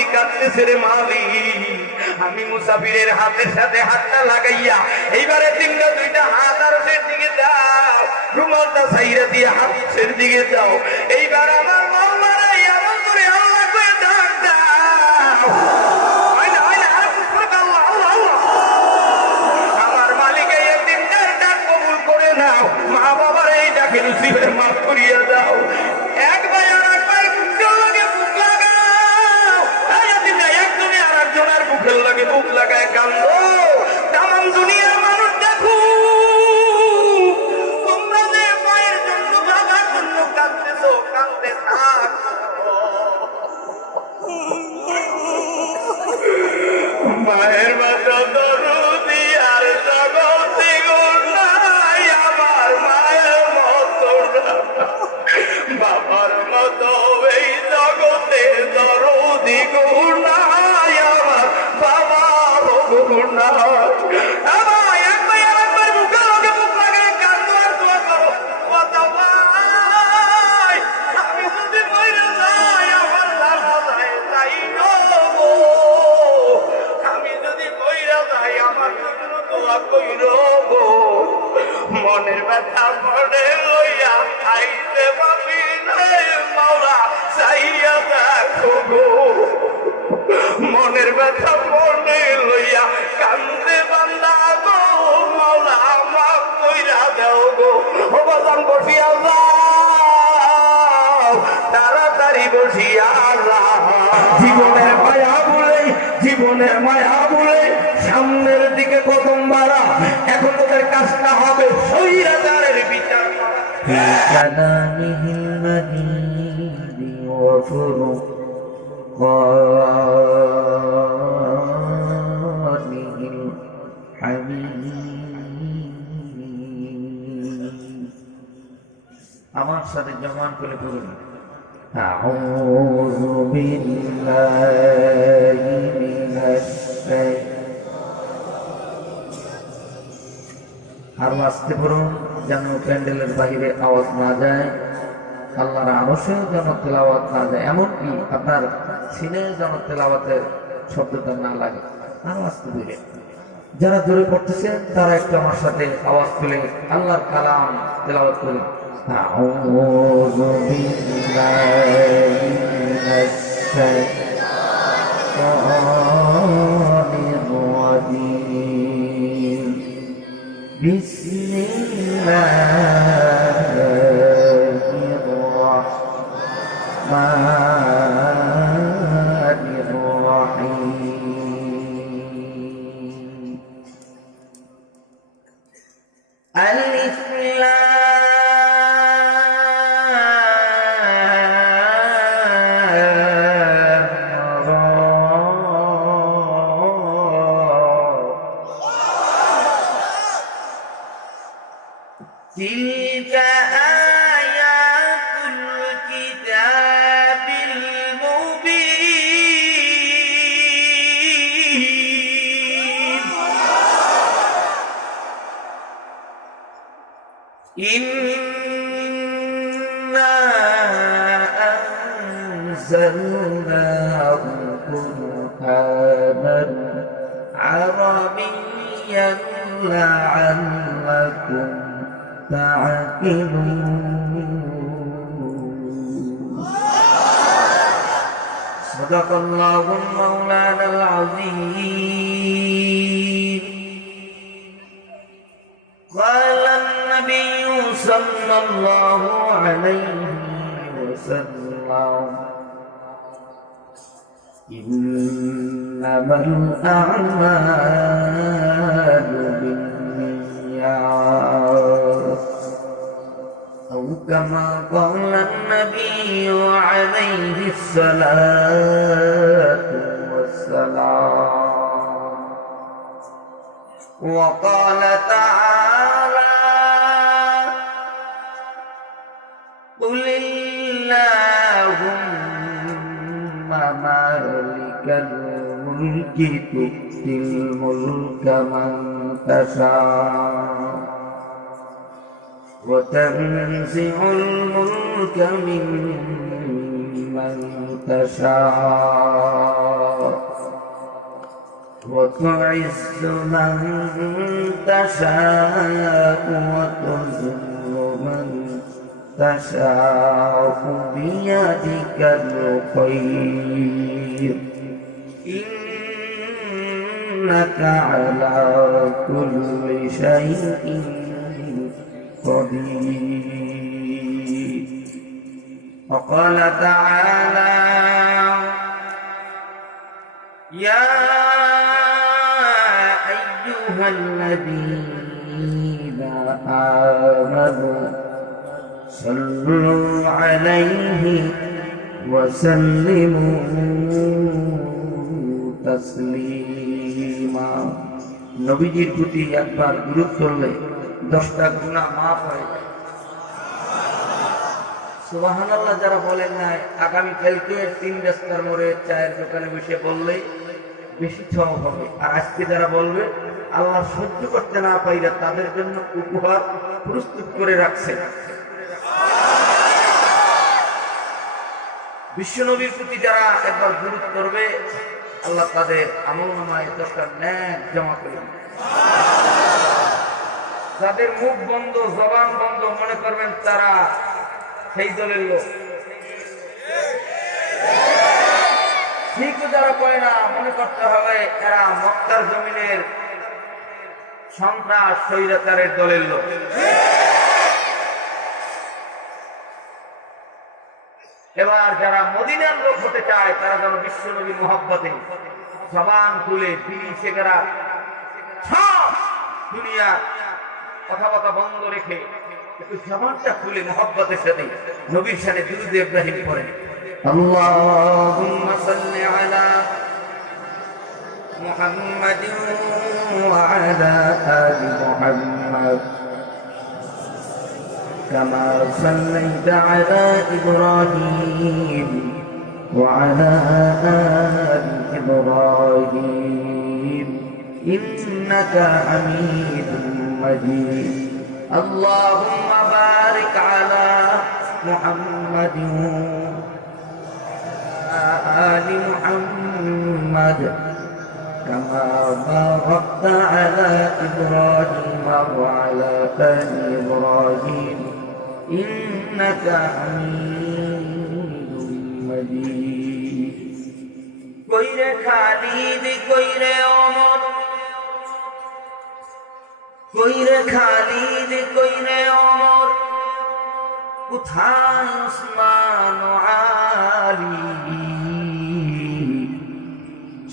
বাবাই কাঁদতেছে রে মালিক। আমি মুসাফিরের হাতের সাথে হাতটা লাগাইয়া এইবারে তিনটা দুইটা হাত আরশের দিকে দাও, রুমালটা ছাইরা দিয়ে হাতের দিকে দাও। এইবার আমার মাওলারে এমন করে আল্লাহ কয়ে ডাক দাও, আমার মালিক এই তিনটার ডাক কবুল করে নাও। মা বাবার এই ডাকে নসিবে মাফ করিয়া দাও। একবার আর একবার বুকের লাগে বুক লাগাও, একজনে আর একজনের বুকের লাগে বুক লাগায় কান্দো। তামাম দুনিয়ার মানুষ দেখো তোমরা যে মায়ের জন্য বাবার জন্য কাঁদতেছো, কাঁদতে থাকো। মায়ের মতো দরদি আর জগতে নাই, আমার মায়ের মতো বাবার মতো এই জগতে দরদি নাই, আমার বাবার নাই। আমি যদি মরে যাই আমার জানা যায় তাই গো, আমি যদি মইরা যাই আমার জন্য দোয়া কইরো গো। মনের ব্যথা মনে লইয়া আইতে পাবি নাই মাওলা, চাইয়া দেখো গো। মনের ব্যথা মনে লইয়া কান্দে বান্দা গো, মাওলা মাফ কইরা দাও গো। ও বাজান বসিয়া যাও, তাড়াতাড়ি বসিয়া যাও। জীবনের মায়া বলে, জীবনের মায়া বলে সামনের দিকে কদম বাড়া। এখন তোদের কাজটা হবে স্বৈরাচারের বিচার আমার সাথে জমান করে পড়ুন। আউযু বিল্লাহি মিনাশ শাইতানির। আরো আসতে পড়ুন যেন প্যান্ডেলের বাহিরে আওয়াজ না যায়, আল্লাহর আরশেও যেন তেলাওয়াত না যায়, এমনকি আপনার সিনে যেন তেলাওয়াতের শব্দটা না লাগে। আরো আসতে দিলে যারা জোরে পড়তেছেন তারা একটু আমার সাথে আওয়াজ তুলে আল্লাহর কালাম তেলাওয়াত করুন। আউযু বিল্লাহি মিনাশ শাইতানির রাজীম। বিসমিল্লাহির রাহমানির রাহিম। আলিফ লাম تلك آيات الكتاب المبين إنا أنزلناه قرآنا عربيا لعلكم تعقلون. صدق الله مولانا العظيم. قال النبي صلى الله عليه وسلم إنما الأعمال بالنيات أو كما قال النبي عليه الصلاة والسلام. وقال تعالى قل اللهم مالك الملك تؤتي الملك من تشاء وتنزع الملك ممن من تشاء وتعز من تشاء وتذل من تشاء بيدك الخير إنك على كل شيء قدير. وقال تعالى يا أيها الذين آمنوا صلوا عليه وسلموا تسليما. নবীজির প্রতি একবার দুরূদ পড়লে 10টা গুনাহ মাফ হয়ে যায়। সুবহানাল্লাহ যারা বলেন না আগামী কালকে 3 রাস্তার মোড়ে চায়ের দোকানে বসে বললে বেশি সওয়াব হবে। আর আজকে যারা বলবে আল্লাহ সহ্য করতে না পাইরা তাদের জন্য উপহার প্রস্তুত করে রাখছে। বিশ্বনবীর প্রতি যারা একবার দুরূদ করবে আল্লাহ তাদের আমলনামায় 10টা নেক জমা করবে। যাদের মুখ বন্ধ জবান বন্ধ মনে করবেন তারা সেই দলের লোক, ঠিকও যারা কয় না মনে করতে হবে এরা মক্কার জমিনের সন্ত্রাস স্বৈরাচারের দলের লোক। এবার যারা মদিনার লোক হতে চায় তারা যেন বিশ্বনবীর মহব্বতে জবান খুলে বিড়ি সিগারেট সব দুনিয়া কথাবার্তা বন্ধ রেখে একটু জবানটা খুলে মহব্বতের সাথে নবীর সাথে দুরূদ ইব্রাহিম পড়েন। আল্লাহুম্মা সাল্লি আলা মুহাম্মাদিন ওয়া আলা আলি মুহাম্মাদ كما صليت على إبراهيم وعلى آل إبراهيم إنك حميد مجيد. اللهم بارك على محمد وآل محمد كما باركت على إبراهيم وعلى آل إبراهيم إنك حميد مجيد. কইরে খালিদ কইরে ওমর কইরে খালিদ কইরে ওমর কোথায় ওসমান ও আলী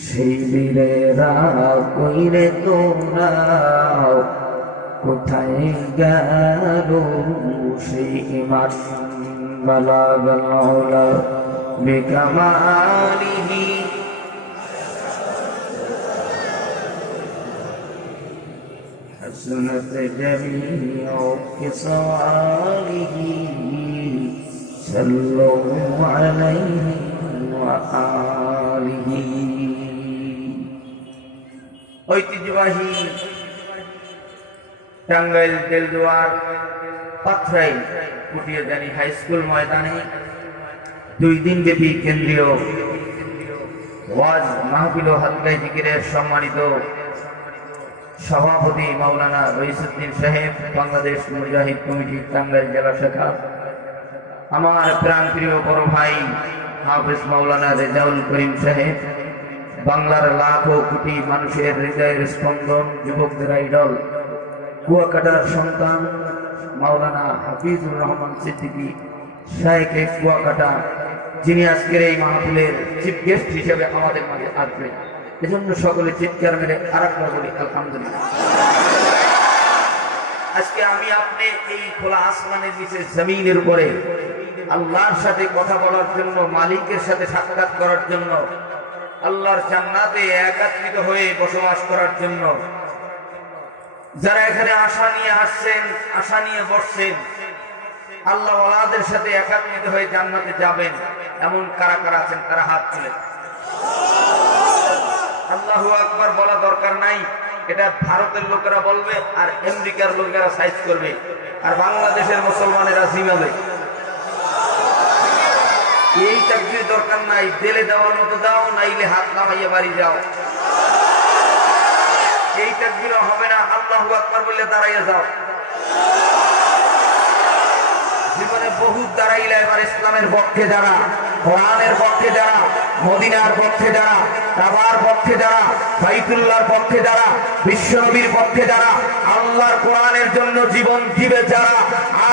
সেই বীরেরা কইরে তোমরা কোথায় গেল সেই ইমান বালাগাল মাওলা বিকামালিহি حسنت جميع خصاله صلوا عليه وآله. ঐতিহ্যবাহী টাঙ্গাইল তেলদুয়ার পাথরাই কুটিয়াজানি হাই স্কুল ময়দানে 2 দিন ব্যাপী কেন্দ্রীয় ওয়াজ মাহফিল ও হালকায় জিকিরের সম্মানিত সভাপতি মাওলানা রইসুদ্দিন সাহেব, বাংলাদেশ মুজাহিদ কমিটি টাঙ্গাইল জেলা শাখা, আমার প্রাণপ্রিয় বড় ভাই হাফেজ মাওলানা রেজাউল করিম সাহেব, বাংলার লাখো কোটি মানুষের হৃদয়ের স্পন্দন, যুবকদের আইডল, কুয়াকাটার সন্তান মাওলানা হাফিজুর রহমান সিদ্দিকী শায়েখে কুয়াকাটা, যিনি আজকের এই মাহফিলের চিফ গেস্ট হিসেবে আমাদের মাঝে আসবেন। এজন্য সকলে চিৎকার মেরে আরেকবার বলি আলহামদুলিল্লাহ। আজকে আমি আপনি এই খোলা আসমানের নিচে জমিনের উপরে আল্লাহর সাথে কথা বলার জন্য, মালিকের সাথে সাক্ষাৎ করার জন্য, আল্লাহর জান্নাতে একত্রিত হয়ে বসবাস করার জন্য যারা এখানে আশা নিয়ে আসছেন, আশা নিয়ে বসছেন, আল্লাহ ওয়ালাদের সাথে একত্রিত হয়ে জান্নাতে যাবেন, এমন কারা কারা আছেন তারা হাত তুলেন। আল্লাহু আকবার বলা দরকার নাই, এটা ভারতের লোকেরা বলবে আর আমেরিকার লোকেরা সাইজ করবে আর বাংলাদেশের মুসলমানেরা জিমাবে। এই তাকবীর দরকার নাই, দিলে দেওয়ার মতো দাও, নাইলে হাত নামাইয়া বাড়ি যাও। এই তাকবীরও হবে না, আল্লাহু আকবার বললে দাঁড়াইয়া যাও। জীবনে বহুত দাঁড়াইলে, এবার ইসলামের পক্ষে যারা, কোরআনের পক্ষে যারা, মদিনার পক্ষে যারা, কাবার পক্ষে যারা, বাইতুল্লাহর পক্ষে যারা, বিশ্বনবীর পক্ষে যারা, আল্লাহর কোরআনের জন্য জীবন দিবে যারা,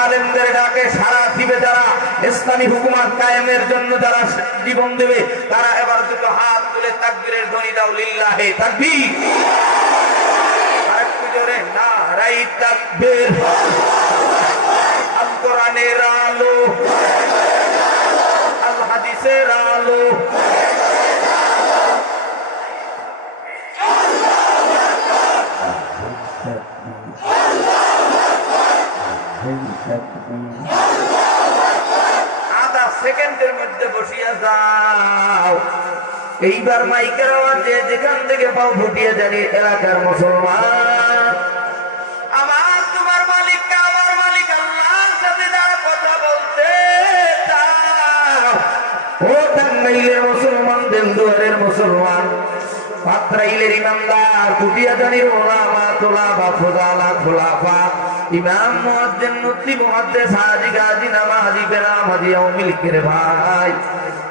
আলেমদের ডাকে সারা দিবে যারা, ইসলামী হুকুমত কায়েমের জন্য যারা জীবন দেবে, তারা এবার দুটো হাত তুলে তাকবীরের ধ্বনি দাও, লিল্লাহে তাকবীর। আরেকটু জোরে, নারায়ে তাকবীর। আল কোরআনের আলো, আল হাদিসের আলো, আধা সেকেন্ডের মধ্যে বসিয়া যাও। এইবার মাইকের আওয়াজে যেখান থেকে পাও ফুটিয়ে জানি এলাকার মুসলমান, আমার তোমার মালিক আমার মালিক আল্লাহর সাথে যারা কথা বলতে চাও, ও টাঙ্গাইলের মুসলমান, দেলদুয়ারের মুসলমান, পাত্রাইলের ইমামদার, কুটিয়াদানির ওলামা, তোলাবা, খোদালা, খোলাফা, ইমাম, মুয়াজ্জিন, মুফতি, মুহাদ্দিস, হাজী, গাজী, নামাজি, বেনামাজি, মিল্কের ভাই,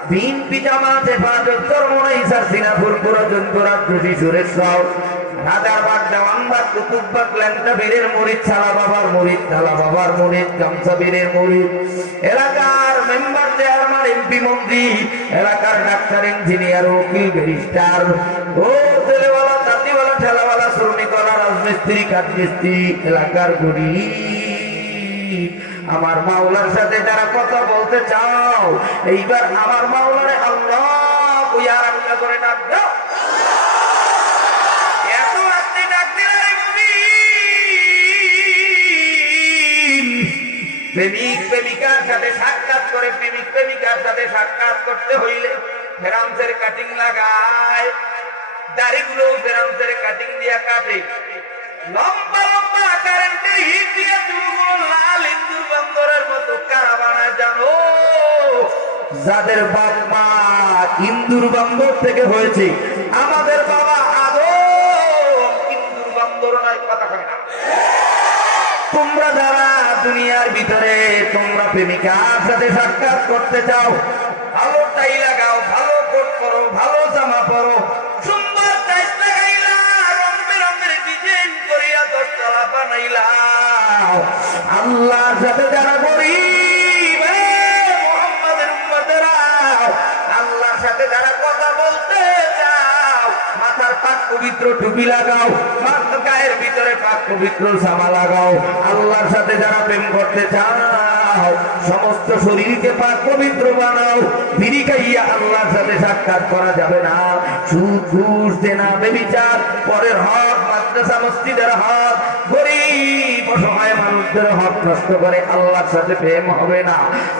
বিএনপি জামাত, হেফাজত, চরমোনাই, সিনাপুর, পুরাতন, রাজশাহী, সুরেশ্বর, রাজারবাগ, দেওয়ানবাগ, কুতুববাগ, ল্যাংটা বীরের মুরিদ, ছালা বাবার মুরিদ, থালা বাবার মুরিদ, গামছা বীরের মুরিদ, এলাকার মেম্বার, চেয়ারম্যান, এমপি, মন্ত্রী, এলাকার ডাক্তার, ইঞ্জিনিয়ার, উকিল, ব্যারিস্টার, ও ছেলেওয়ালা, তাঁতিওয়ালা, ঠেলাওয়ালা, শ্রমিকওয়ালা, রাজমিস্ত্রি, কাঠমিস্ত্রি, এলাকার গরিব, আমার মাওলার সাথে যারা কথা বলতে চাও, এইবার আমার মাওলারে আল্লাহ কইয়া আরাধনা করে ডাক দাও। এত রাত্রে ডাক দিলে প্রেমিক প্রেমিকার সাথে সাক্ষাৎ করে, প্রেমিক প্রেমিকার সাথে সাক্ষাৎ করতে হইলে ফেরান্সের কাটিং লাগায়, দাড়িগুলো ফেরান্সের কাটিং দিয়া কাটে, লম্বা লম্বা কারেন্টের হিট দিয়া চুলগুলো লাল ইন্দুর বান্দরের মতো কারা বানায় জানো? যাদের বাপ মা ইন্দুর বান্দর থেকে হয়েছে, আমাদের বাবা আদম ইন্দুর বান্দর নয়, কথা কয় না। তোমরা যারা দুনিয়ার ভিতরে তোমরা প্রেমিকার সাথে সাক্ষাৎ করতে চাও, ভালো টাই লাগাও, ভালো কোট পরো, ভালো জামা পরো, সুন্দর টাইস লাগাইলা, রং বেরঙের ডিজাইন করিয়া দশতলা বানাইলা, আল্লাহর সাথে যারা গরিব, মুহাম্মাদের উম্মতেরা, আল্লাহর সাথে যারা কথা বলতে চাও, মাথার পাক পবিত্র টুপি লাগাও, গায়ের ভিতরে পাক পবিত্র জামা লাগাও, আল্লাহর সাথে যারা প্রেম করতে চাও, সমস্ত শরীরকে পাক পবিত্র বানাও, বিড়ি খাইয়া আল্লাহর সাথে সাক্ষাৎ করা যাবে না, সুদ, ঘুষ, দেনা, ব্যভিচার, পরের হক, মাদ্রাসা মসজিদের হক, গরিব অসহায় মানুষদের হক নষ্ট করে আল্লাহর সাথে প্রেম হবে না।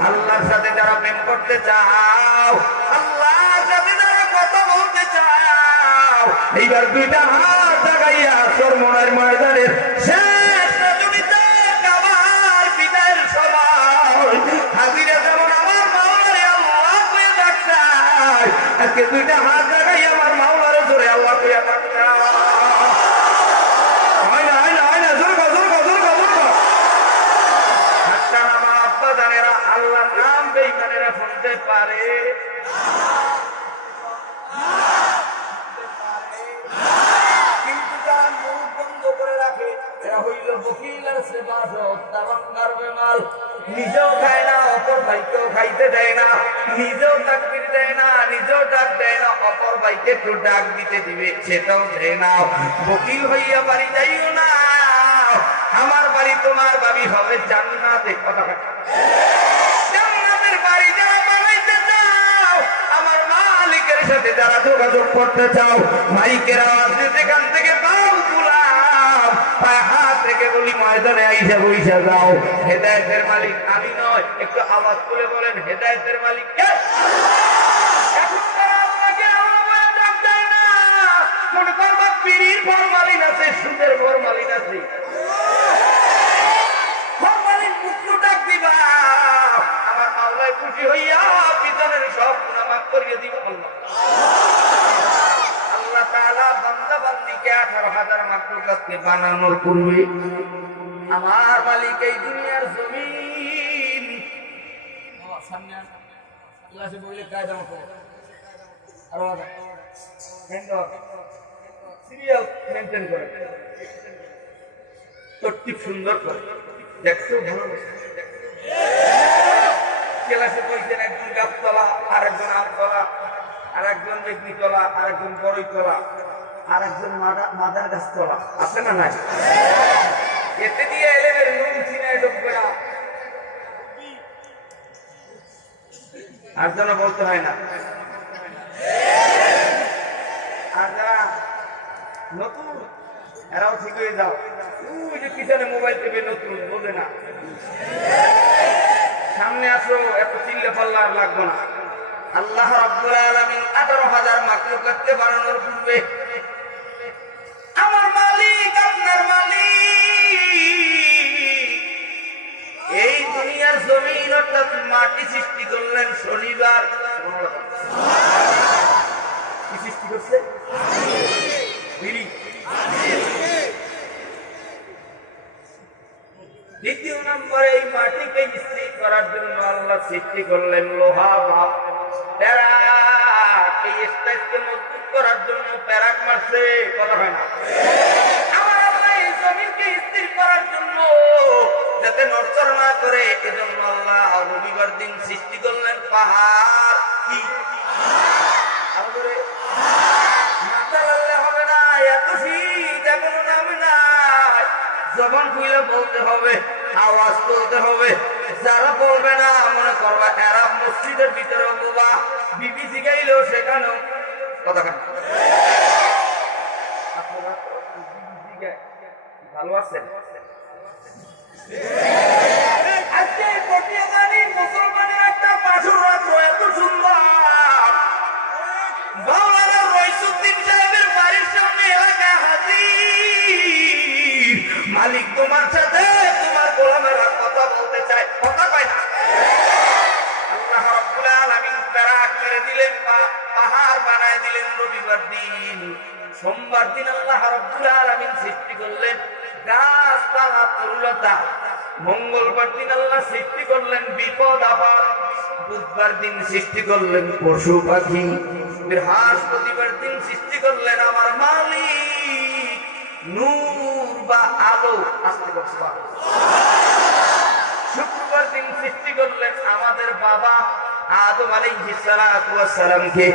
আল্লাহর সাথে যারা প্রেম করতে চাও, আল্লাহর সাথে যারা কথা বলতে চাও, এইবার দুইটা হাত লাগাইয়া চরমোনার ময়দানের শেষ রজনীতে কাবার বিদায়ের সময় হাজিরা যেমন আমার মাওলারে আল্লাহ কইয়া ডাকতাই, আজকে দুইটা হাত লাগাইয়া আমার মাওলারে জোরে আল্লাহ কইয়া ডাকতাই। আল্লাহর নাম বেঈমানেরা শুনতে পারে, কিন্তু তারা মুখ বন্ধ করে রাখে। এরা হইল বকিল আর সেবাসক, তাবাঙ্গার বেমাল, নিজেও খায় না, অপর ভাইকেও খাইতে দেয় না, নিজেও তাকবীর দেয় না, নিজেও ডাক দেয় না, অপর ভাইকে একটু ডাক দিতে দিবে সেটাও দেয় না। বকিল হইয়া বাড়ি যাইও না, আমার বাড়ি তোমার বাড়ি হবে জান্নাতে, কথা কথা জান্নাতের বাড়ি যারা বানাইতে চাও, আমার মালিকের সাথে যারা যোগাযোগ করতে চাও, মাইকের আওয়াজ যেখান থেকে পাও তুলাম, পায়ে হাত রেখে বলি ময়দানে আইসা বইসা যাও। হেদায়েতের মালিক আমি নয়, একটু আওয়াজ তুলে বলেন হেদায়েতের মালিক কে? এখন তারা আপনাকে আমার ডাক দেয় না, মনে করবা পিড়ির ফরমালিন আছে, সুদের ফরমালিন আছে, ফরমালিন মুক্ত ডাক দিবা। আমার মাওলায় খুশি হইয়া পিছনের দিয়ে দিব আল্লাহ। আল্লাহ তাআলা বান্দা বান্দীকে 18,000 মাখলুকাতকে বানানোর পূর্বে আমার মালিক এই দুনিয়ার জমিন সামনে ক্লাসে বইলে কায়দা মতো আরো সিরিয়াল মেনটেন করে তরতিব সুন্দর করে দেখতেও ভালো ক্লাসে বইছেন একজন গাছতলা, আরেকজন আমতলা, আরেকজন বেগনিতলা, আরেকজন বড়ইতলা, আরেকজন মাদার গাছতলা, আছে না নাই? এতে দিয়ে এলেমের নুন ছিনায় ঢুকবে না, আর যেন বলতে হয় না। আর যারা নতুন এরাও ঠিক হয়ে যাও, ওই যে পিছনে মোবাইল টিপে নতুন বোঝে না, সামনে আসো, এত চিল্লে পাল্লা আর লাগবে না। আল্লাহ রাব্বুল আলামিন 18,000 মাখলুকাতকে বানানোর পূর্বে আমার মালিক, আপনার মালিক এই দুনিয়ার জমিন অর্থাৎ মাটি সৃষ্টি করলেন শনিবার। কি সৃষ্টি করছে? দ্বিতীয় নম্বরে এই মাটিকে স্থির করার জন্য আল্লাহ সৃষ্টি করলেন লোহা বা প্যারাক। এই স্টেজকে মজবুত করার জন্য প্যারাক মারছে, কথা হয় না। আমার আল্লাহ এই জমিনকে স্থির করার জন্য যাতে নড়চড় না করে, এজন্য আল্লাহ রবিবার দিন সৃষ্টি করলেন পাহাড়। কি মাথা লাগলে হবে না, এত শীত এখনো নামে নাই, জবান খুলে বলতে হবে, আওয়াজ তুলতে হবে। যারা বলবে না মনে করবা এরা মসজিদের ভিতরে বাবা বিবিসি গাইলেও সেখানেও কথা ভালো আছেন। আজকে মুসলমানের একটা পাথর রাত্র এত সুন্দর, বাংলার রইসুদ্দিন সাহেবের বাড়ির সামনে এলাকায় হাজির। মালিক তোমার সাথে তোমার গোলামেরা কথা বলতে চায়, কথা পায় না। আল্লাহ রাব্বুল আলামিন প্যারাক করে দিলেন, পাহাড় বানায় দিলেন রবিবার দিন। সোমবার দিন আল্লাহ রাব্বুল আলামিন সৃষ্টি করলেন গাছপালা তরুলতা। মঙ্গলবার দিন আল্লাহ সৃষ্টি করলেন বিপদ আপদ। বুধবার দিন সৃষ্টি করলেন পশু পাখি। বৃহস্পতিবার দিন সৃষ্টি করলেন আমার মালিক নূর বা আলো। শুক্রবার দিন সৃষ্টি করলেন আমাদের বাবা আদম আলাইহিস সালাতু ওয়াস সালামকে।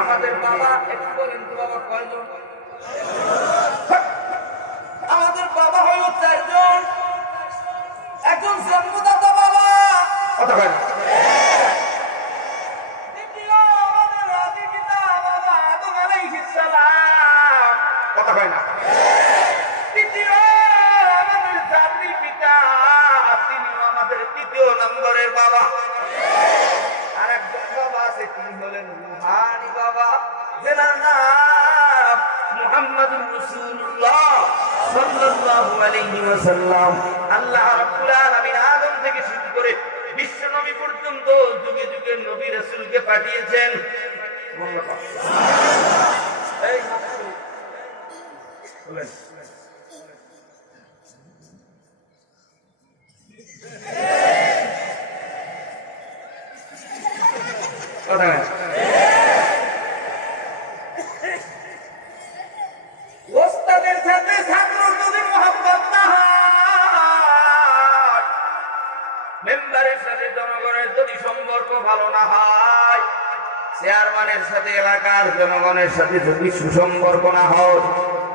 আমাদের বাবা একটু বলেন তো বাবা কয়জন? আমাদের বাবা হলো 4 জন। একজন জন্মদাতা বাবা, কথা কয় না। দ্বিতীয় আমাদের আদি পিতা বাবা আদম আলাইহিস সালাম, কথা কয় না। তৃতীয় আমাদের জাতির পিতা, তিনি আমাদের 3য় নম্বরের বাবা। আর একজন বাবা আছে, তিনি হলেন রুহানি বাবা, যেনার নাম মুহাম্মদুর রাসূলুল্লাহ সাল্লাল্লাহু আলাইহি ওয়াসাল্লাম। আল্লাহ রাব্বুল আলামিন আদম থেকে শুরু করে বিশ্ব নবী পর্যন্ত যুগে যুগে নবী রাসূলকে পাঠিয়েছেন। এই বলেন কথা হয়। ওস্তাদের সাথে ছাত্রর যদি মহব্বত না হয়, মেম্বারের সাথে জনগণের যদি সম্পর্ক ভালো না হয়, চেয়ারম্যানের সাথে এলাকার জনগণের সাথে যদি সুসম্পর্ক না হয়,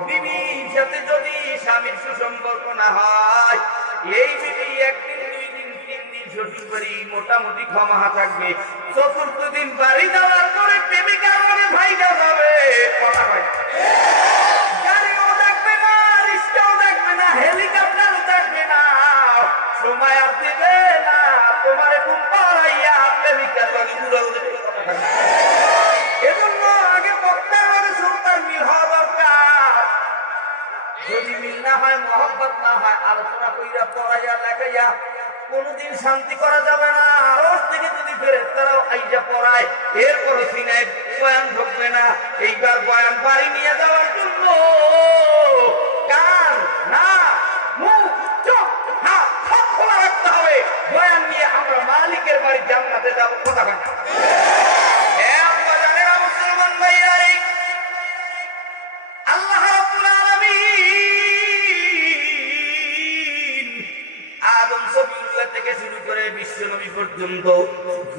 বিবির সাথে যদি স্বামীর সুসম্পর্ক না হয়, এই বিবি একদিন 2 দিন 3 দিন শ্বশুর বাড়ি মোটামুটি ক্ষমা থাকবে, 4র্থ দিন বাড়ি যাওয়ার পরে প্রেমিকার মনে ভাইগা যাবে, কথা হয়। গাড়িও দেখবে না, রিক্সাও দেখবে না, হেলিকপ্টারও দেখবে না, সময় আর দেবে না, তোমার ঘুম পাড়াইয়া প্রেমিকার বাড়ি ঘুরাও দেবে, কথা হয়। এজন্য আগে বক্তার আগে সুলতান মিল হওয়া দরকার। যদি মিল না হয়, মহব্বত না হয়, আলোচনা কইরা পড়াইয়া লেখাইয়া কোনদিন শান্তি করা যাবে না। আরশ থেকে যদি ফেরেশতারাও আইসা পড়ায়, এরপরে সিনায়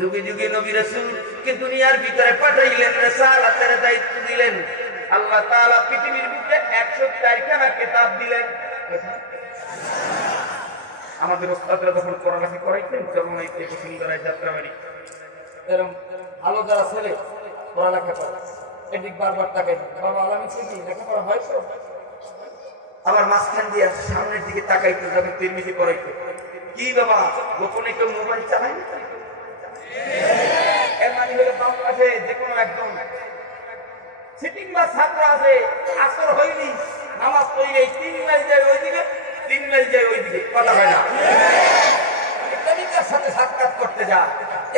যুগে যুগে নবী রাসূলকে দুনিয়ার ভিতরে পাঠাইলেন, রিসালাতের দায়িত্ব দিলেন। আল্লাহ তাআলা পৃথিবীর বুকে 104 খানা কিতাব দিলেন। আমাদের ওস্তাদরা যখন পড়ালেখা করাইতেন চরমাইতে বসুন্ধরায় যাত্রাবাড়ি এরকম ভালো যারা ছেলে পড়ালেখা করে এদিক বারবার তাকাই, বাবা আলামিন কি লেখাপড়া হয় তো? আবার মাঝখান দিয়ে সামনের দিকে তাকাইতো যখন তিরমিজি পড়াইতো, কি বাবা গোপনে কেউ মোবাইল চালায় না? এর মানে হলো বাম পাশে যে কোনো একদম সিটিং বা ছাত্র আছে, আসর হয়নি নামাজ পড়লেই 3 মাইল যায় ওইদিকে 3 মাইল যায় ওইদিকে, কথা হয় না। প্রেমিকার সাথে সাক্ষাৎ করতে যা,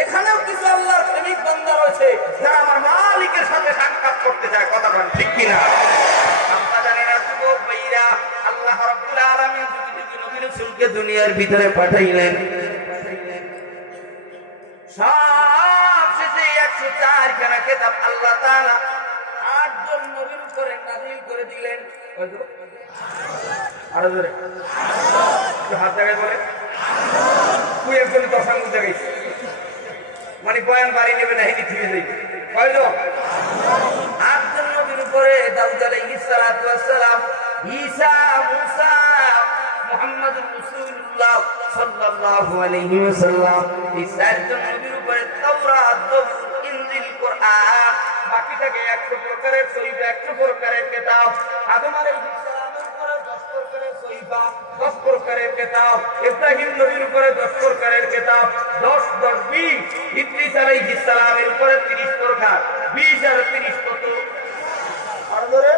এখানেও কিছু আল্লাহর প্রেমিক বান্দা রয়েছে যারা আমার মালিকের সাথে সাক্ষাৎ করতে যায়, কথা বলেন ঠিক কিনা? আল্লাহ রাব্বুল আলামিন যুগে নবী রাসূলকে দুনিয়ার ভিতরে পাঠাইলেন। সবশেষে 104 খানা কিতাব আল্লাহ তাআলা 8 জন নবীর উপরে নাযিল করে দিলেন। আরো জোরে হাত জায়গায় বলে, তুই একজন 10 আঙ্গুল জায়গাইছে, মানে বয়ান বাড়ি নেবে না, হেঁটে থেকে যাইবে। কয়লো 8 জন নবীর উপরে দাউদ আলাইহিস সালাতু ওয়াস সালাম, ঈসা, মুসা, মুহাম্মদুর রাসূলুল্লাহ সাল্লাল্লাহু আলাইহি ওয়াসাল্লাম, এই 4 জন নবীর উপরে তাওরাত, জবুর, ইনজিল, কোরআন, বাকিটাকে 100 প্রকারের সহিফা, 100 প্রকারের কিতাব। আদম আলাইহিস সালামের উপরে 10 প্রকারের সহিফা, 10 প্রকারের কিতাব। ইব্রাহিম নবীর উপরে 10 প্রকারের কিতাব, 10 10 20। ইদ্রিস আলাইহিস সালামের উপরে 30 প্রকার, 20 আর 30 কত? আর ধরে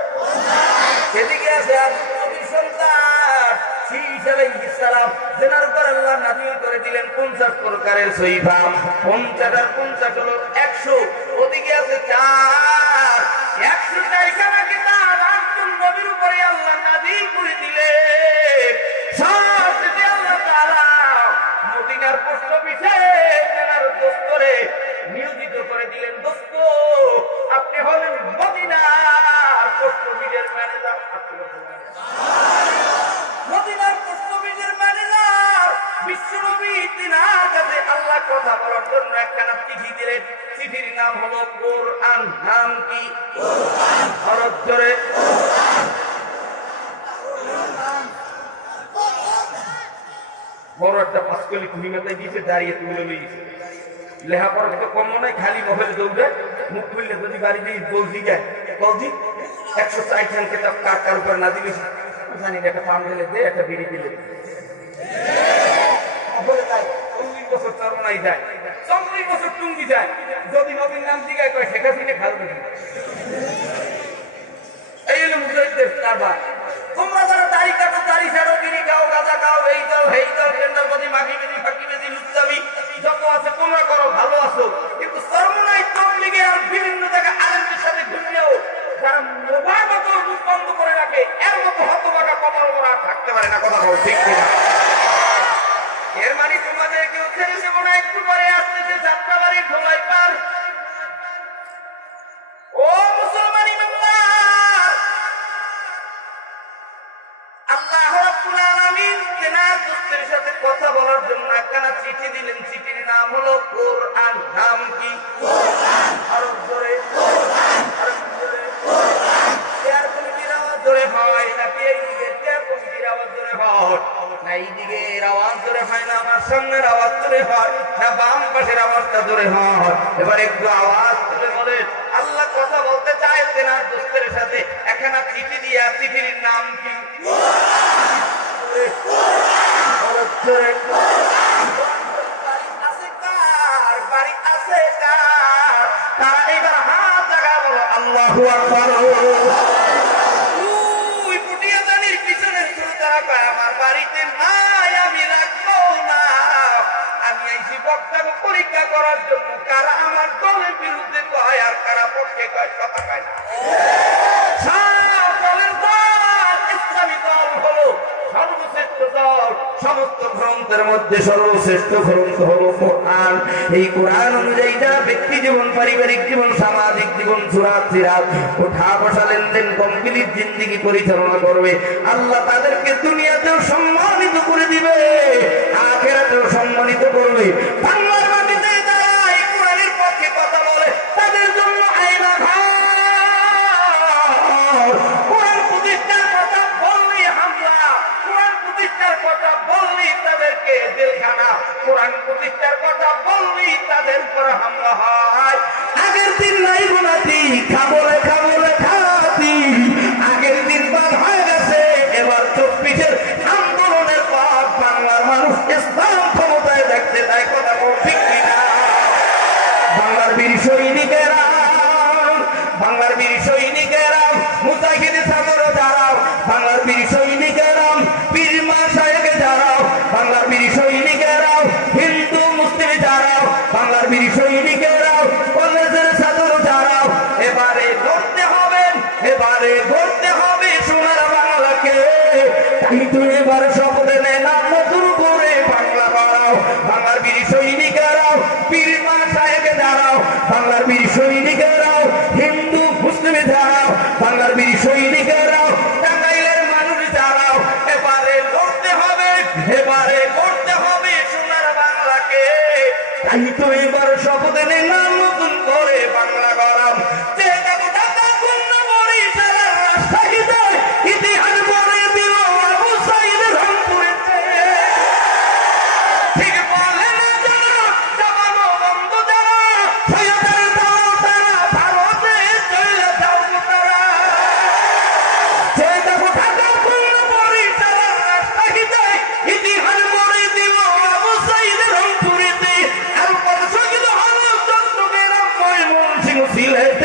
সেদিকে আছে আদম নবীর সন্তান ঈসা আলাইহিস সালাম, যেনার উপর আল্লাহ নাযিল করে দিলেন 50 প্রকারের সহিফা। 50 আর 50 হলো 100, ওদিকে আছে 4, 104 খানা কিতাব 8 জন নবীর উপরে আল্লাহ নাযিল করে দিলেন। সবচেয়ে আল্লাহ তাআলা মদিনার পোস্ট অফিসে তেনার দোস্তরে নিয়োজিত করে দিলেন। দোস্ত, আপনি হলেন মদিনার পোস্ট অফিসের ম্যানেজার। মদিনার পোস্ট অফিসের ম্যানেজার বিশ্বনবী তিনার কাছে আল্লাহ কথা বলার জন্য একখানা চিঠি দিলেন। চিঠির নাম হলো কোরআন। নাম কি? কোরআন। হরফ ধরে বড় একটা পাঁচকলি কুড়িমাতায় দিয়েছে, দাঁড়িয়ে তুলে নিয়েছে। লেখাপড়া থেকে কম নয়, খালি মোবাইল দৌড়ে মুখ খুললে যদি বাড়ি দিয়ে বলছি যায় বলছি 104 খান কিতাব কার কার উপর না দিলে জানি একটা পান দিলে দে, একটা বিড়ি দিলে 40 বছর চরমাই যায়, 40 বছর টুঙ্গি যায়। যদি নবীর নাম জিগায় কয় শেখ হাসিনা খালবে না। এই হলো মুজাহিদদের কারবার। তোমরা যারা দাড়ি কাটো, দাড়ি ছাড়ো, বিড়ি খাও, গাঁজা খাও, এই দাও হেই দাও, টেন্ডারবাজি, মাগিবাজি, ফাঁকিবাজি, লুচ্চামি যত আছে তোমরা করো, ভালো আছো। কিন্তু চরমনাই তবলিগে আর বিভিন্ন জায়গায় আলেমদের সাথে ঘুরলেও যারা মোবাইল মতো মুখ বন্ধ করে রাখে, এর মতো হতভাগা কপাল ওরা থাকতে পারে না, কথা বল ঠিক কিনা? এর মানে তোমাদের কেউ ছেড়ে দেবো না। একটু পরে আসতেছে যাত্রাবাড়ি ঢোলাই পার। ও মুসলমান ইমানদার, আল্লাহ রাব্বুল আলামিন তেনার দোস্তের সাথে কথা বলার জন্য একখানা চিঠি দিলেন। চিঠির নাম হলো কোরআন। নাম কি? কোরআন। আরো জোরে কোরআন, আরো জোরে কোরআন। চেয়ার কমিটির আওয়াজ জোরে হয় নাকি এইদিকে চেয়ার কমিটির আওয়াজ জোরে হয়? না এইদিকে এর আওয়াজ জোরে হয় না আমার সামনের আওয়াজ জোরে হয় না বাম পাশের আওয়াজটা জোরে হয়? এবার একটু আওয়াজ তুলে বলেন। আল্লাহ কথা বলতে চায় তেনার দোস্তের সাথে, একখানা চিঠি দিয়া। চিঠির নাম কি? বাড়ি আছে কার? তারা এবার হাত জায়গা বলো আল্লাহু আকবার। ওই পুটিয়াদানির পিছনের শ্রোতারা কয় আমার বাড়িতে নাই, আমি রাখবো না। আমি আইছি বক্তাকে পরীক্ষা করার জন্য কারা আমার দলের বিরুদ্ধে কয় আর কারা পক্ষে কয়, কথা কয় না। দলের দল ইসলামী দল হলো সর্বশ্রেষ্ঠ দল। সমস্ত গ্রন্থের মধ্যে সর্বশ্রেষ্ঠ গ্রন্থ হলো কোরআন। এই কোরআন অনুযায়ী যারা ব্যক্তি জীবন, পারিবারিক জীবন, সামাজিক জীবন, সুরাত সিরাত, ওঠা বসা, লেনদেন, কমপ্লিট জিন্দেগি পরিচালনা করবে, আল্লাহ তাদেরকে দুনিয়াতেও সম্মানিত করে দিবে, আখিরাতেও সম্মানিত করবে। বাংলার মাটিতে যারা এই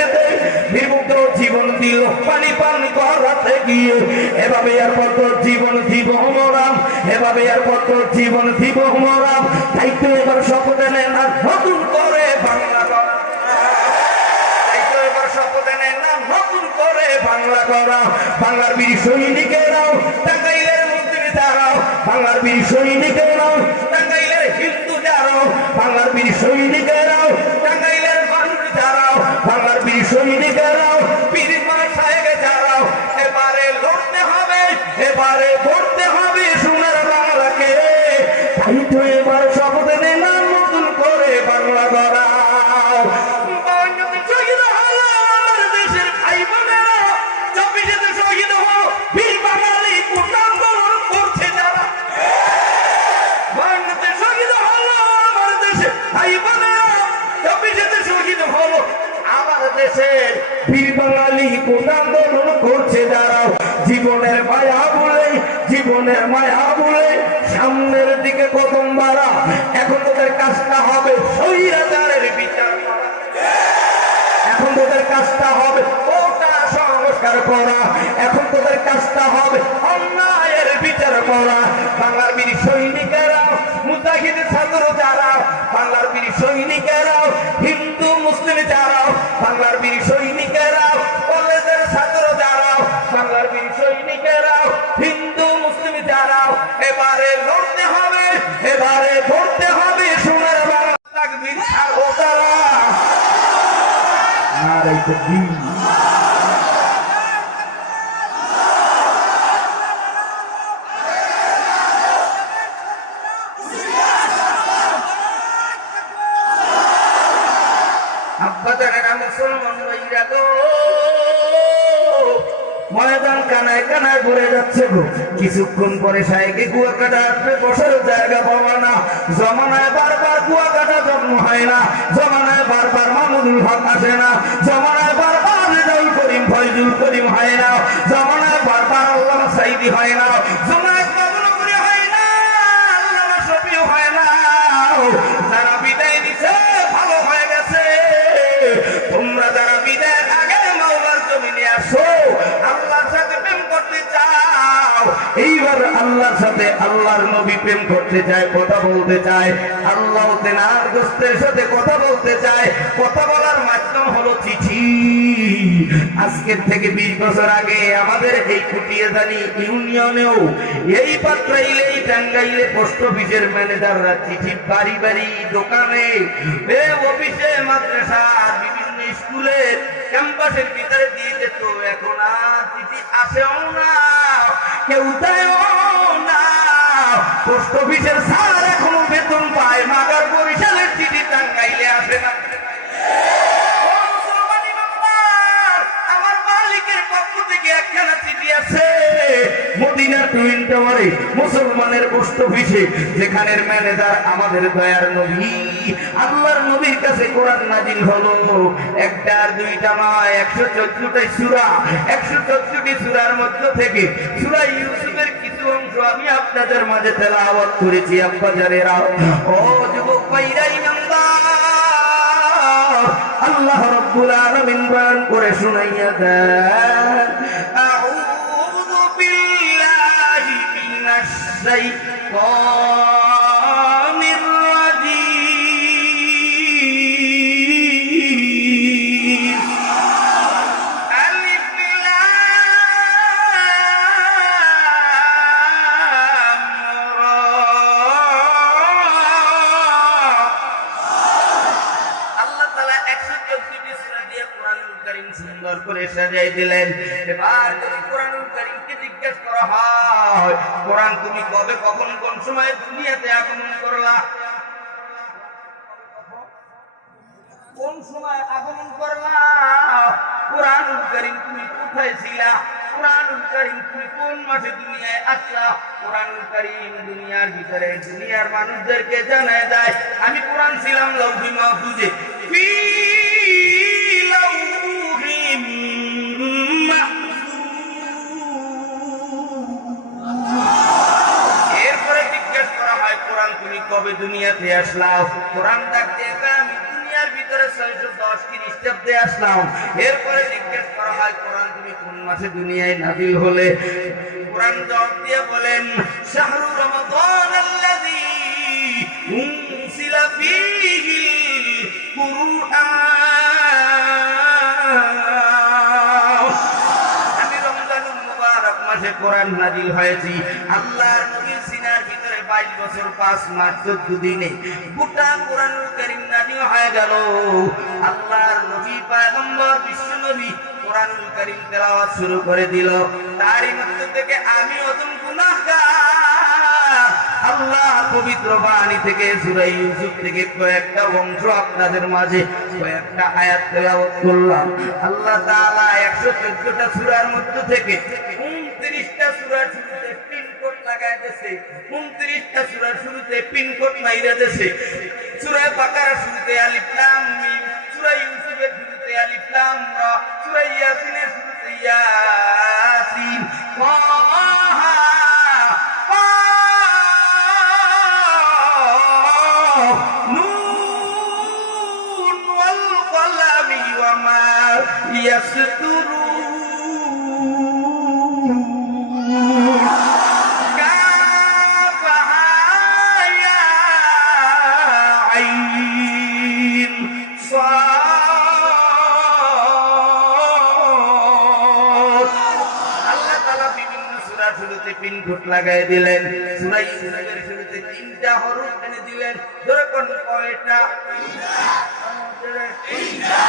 দেশেতে বিমুক্ত জীবন দিল পানি পান করাতে গিয়ে এভাবে আর কত জীবন দিব মরাম এভাবে আর কত জীবন দিব মরাম তাই তো এবার শপথ নেন আর নতুন করে বাংলা করা তাই তো এবার শপথ নেন না নতুন করে বাংলা করা বাংলার বীর সৈনিকেরাও টাঙ্গাইলের মন্ত্রী যারাও বাংলার বীর সৈনিকেরাও টাঙ্গাইলের হিন্দু যারাও বাংলার বীর সৈনিকেরাও টাঙ্গাইলের মানুষ যারাও বাংলার বীর সৈনিকেরাও বীর সাহেব যারাও এবারে লড়তে হবে এবারে করতে হবে সোনার বাংলাকে তাই তো এবার শপথ নেন নতুন করে বাংলা করা দেশের বীর বাঙালি কোন আন্দোলন করছে যারা জীবনের মায়া বলে সামনের দিকে কদম বাড়া এখন তোদের কাজটা হবে স্বৈরাচারের বিচার করা এখন তোদের কাজটা হবে ওটা সংস্কার করা এখন তোদের কাজটা হবে অন্যায়ের বিচার করা বাংলার বীর সৈনিকেরা মুজাহিদ ছাত্র যারা বাংলার বীর সৈনিকেরা হিন্দু মুসলিম যারা বাংলার বীর সৈনিকেরা কলেজের ছাত্র যারা বাংলার বীর সৈনিকেরা হিন্দু মুসলিম যারা এবারে লড়তে হবে এবারে ধরতে হবে সোনার বাংলা তাকবীর ছাড়বো তারা নারে তাকবীর ময়দান কানায় কানায় ভরে যাচ্ছে গো কিছুক্ষণ পরে সাইকে কুয়াকাটা আসবে বসার জায়গা পাওয়া না জমানায় বারবার কুয়াকাটা জন্ম হয় না জমানায় বারবার মামুনুল হক আসে না জমানায় বারবার রেজাউল করিম ফয়জুল করিম হয় না জমানায় বারবার আল্লামা সাইদি হয় না জমানায় কাবুলপুরি হয় না আল্লামা শফিউ হয় না যারা বিদায় দিছে ভালো হয়ে গেছে তোমরা যারা বিদায়ের আগে মাওলার জমিনে আসো আল্লাহর সাথে প্রেম করতে চাও এইবার আল্লাহর সাথে আল্লাহর নবী প্রেম করতে চায় কথা বলতে চায় আল্লাহ তেনার দোস্তের সাথে কথা বলতে চায় কথা বলার মাধ্যম হলো চিঠি আজকের থেকে 20 বছর আগে আমাদের এই কুটিয়াদানি ইউনিয়নেও এই পাত্রাইলে টাঙ্গাইলে পোস্ট অফিসের ম্যানেজাররা চিঠি বাড়ি বাড়ি দোকানে অফিসে মাদ্রাসা বিভিন্ন স্কুলের ক্যাম্পাসের ভিতরে দিয়ে যেত এখন আর চিঠি আসেও না কেউ দেয়ও না পোস্ট অফিসের স্যার এখনো বেতন পায় মাগার বরিশালের চিঠি টাঙ্গাইলে আসে না আমার মালিকের পক্ষ থেকে একখানা চিঠি আছে মদিনার টুইন টাওয়ারে মুসলমানের পোস্ট অফিসে যেখানের ম্যানেজার আমাদের দয়ার নবী আল্লাহর নবীর কাছে কোরআন নাজিল হলো একটা আর দুইটা নয় 114টা সূরা 114টি সূরার মধ্য থেকে সূরা ইউসুফের কিছু অংশ আমি আপনাদের মাঝে তেলাওয়াত করেছি আব্বাজানেরা ও যুবক ভাইরা ইমানদার আল্লাহ রাব্বুল আলামিন বয়ান করে শুনাইয়া দেন আউযু বিল্লাহি মিনাশ শাইতানির রাজীম আলিফ লাম রা আল্লাহ তাআলা 114টি সূরা দিয়ে কোরআনুল কারীম সুন্দর করে সাজিয়ে দিলেন এবার যদি কোরআনুল কারীমকে জিজ্ঞেস করা হয় কোরআন তুমি কবে কখন কোন সময় দুনিয়াতে আগমন করলা কোন সময় আগমন করলা কোরআনুল কারীম তুমি কোথায় ছিলা কোরআনুল কারীম তুমি কোন মাসে দুনিয়ায় আসলা কোরআনুল কারীম দুনিয়ার ভিতরে দুনিয়ার মানুষদেরকে জানায় দেয় আমি কোরআন ছিলাম লাউহি মাহফুজে ফি লাউহিম মাহফুজ এরপরে জিজ্ঞেস করা হয় কোরআন তুমি কবে দুনিয়াতে আসলা কোরআন ডাকতে আমি দুনিয়ার ভিতরে 610 30 জবাব দিয়ে আসলাম। এরপরে জিজ্ঞেস করা হয় কোরআন তুমি কোন মাসে দুনিয়ায় নাযিল হলে? কোরআন জবাব দিয়ে বলেন শাহরু রমাদান আল্লাযী উনজিলা ফীহিল কুরআন। আমি রমজানুল মুবারক মাসে কোরআন নাযিল হয়েছি। আল্লাহর নবী সিনার ভিতরে 22 বছর 5 মাস 14 দিনে গোটা কোরআনুল কারীম নাযিল হয়ে গেল। আল্লাহর নবী পয়গম্বর বিশ্ব নবী কোরআনুল কারীম তেলাওয়াত শুরু করে দিল। তারই মধ্যে থেকে আমি অদম গুনাহগার আল্লাহ পবিত্র বাণী থেকে সূরা ইউসুফ থেকে কয়েকটা অংশ আপনাদের মাঝে কয়েকটা আয়াত তেলাওয়াত করলাম। আল্লাহ তাআলা 114টা সূরার মধ্যে থেকে 29টা সূরার শুরুতে পিনকোড লাগায় দিয়েছে, 29টা সূরার শুরুতে পিনকোড মাইরা দিয়েছে। সূরা বাকারা শুরুতে আলিফ লাম মিম, সূরা ইউসুফের শুরুতে আলিফ লাম রা, সূরা ইয়াসিনের শুরুতে ইয়াসিন, তাহা নুন ওয়াল কলামি ওয়া মা ইয়াসতুরুন। পিনকোড লাগাই দিলেন। সূরা ইউসুফের শুরুতে 3টা হরফ এনে দিলেন। ধরে কোন কয়টা? 3টা।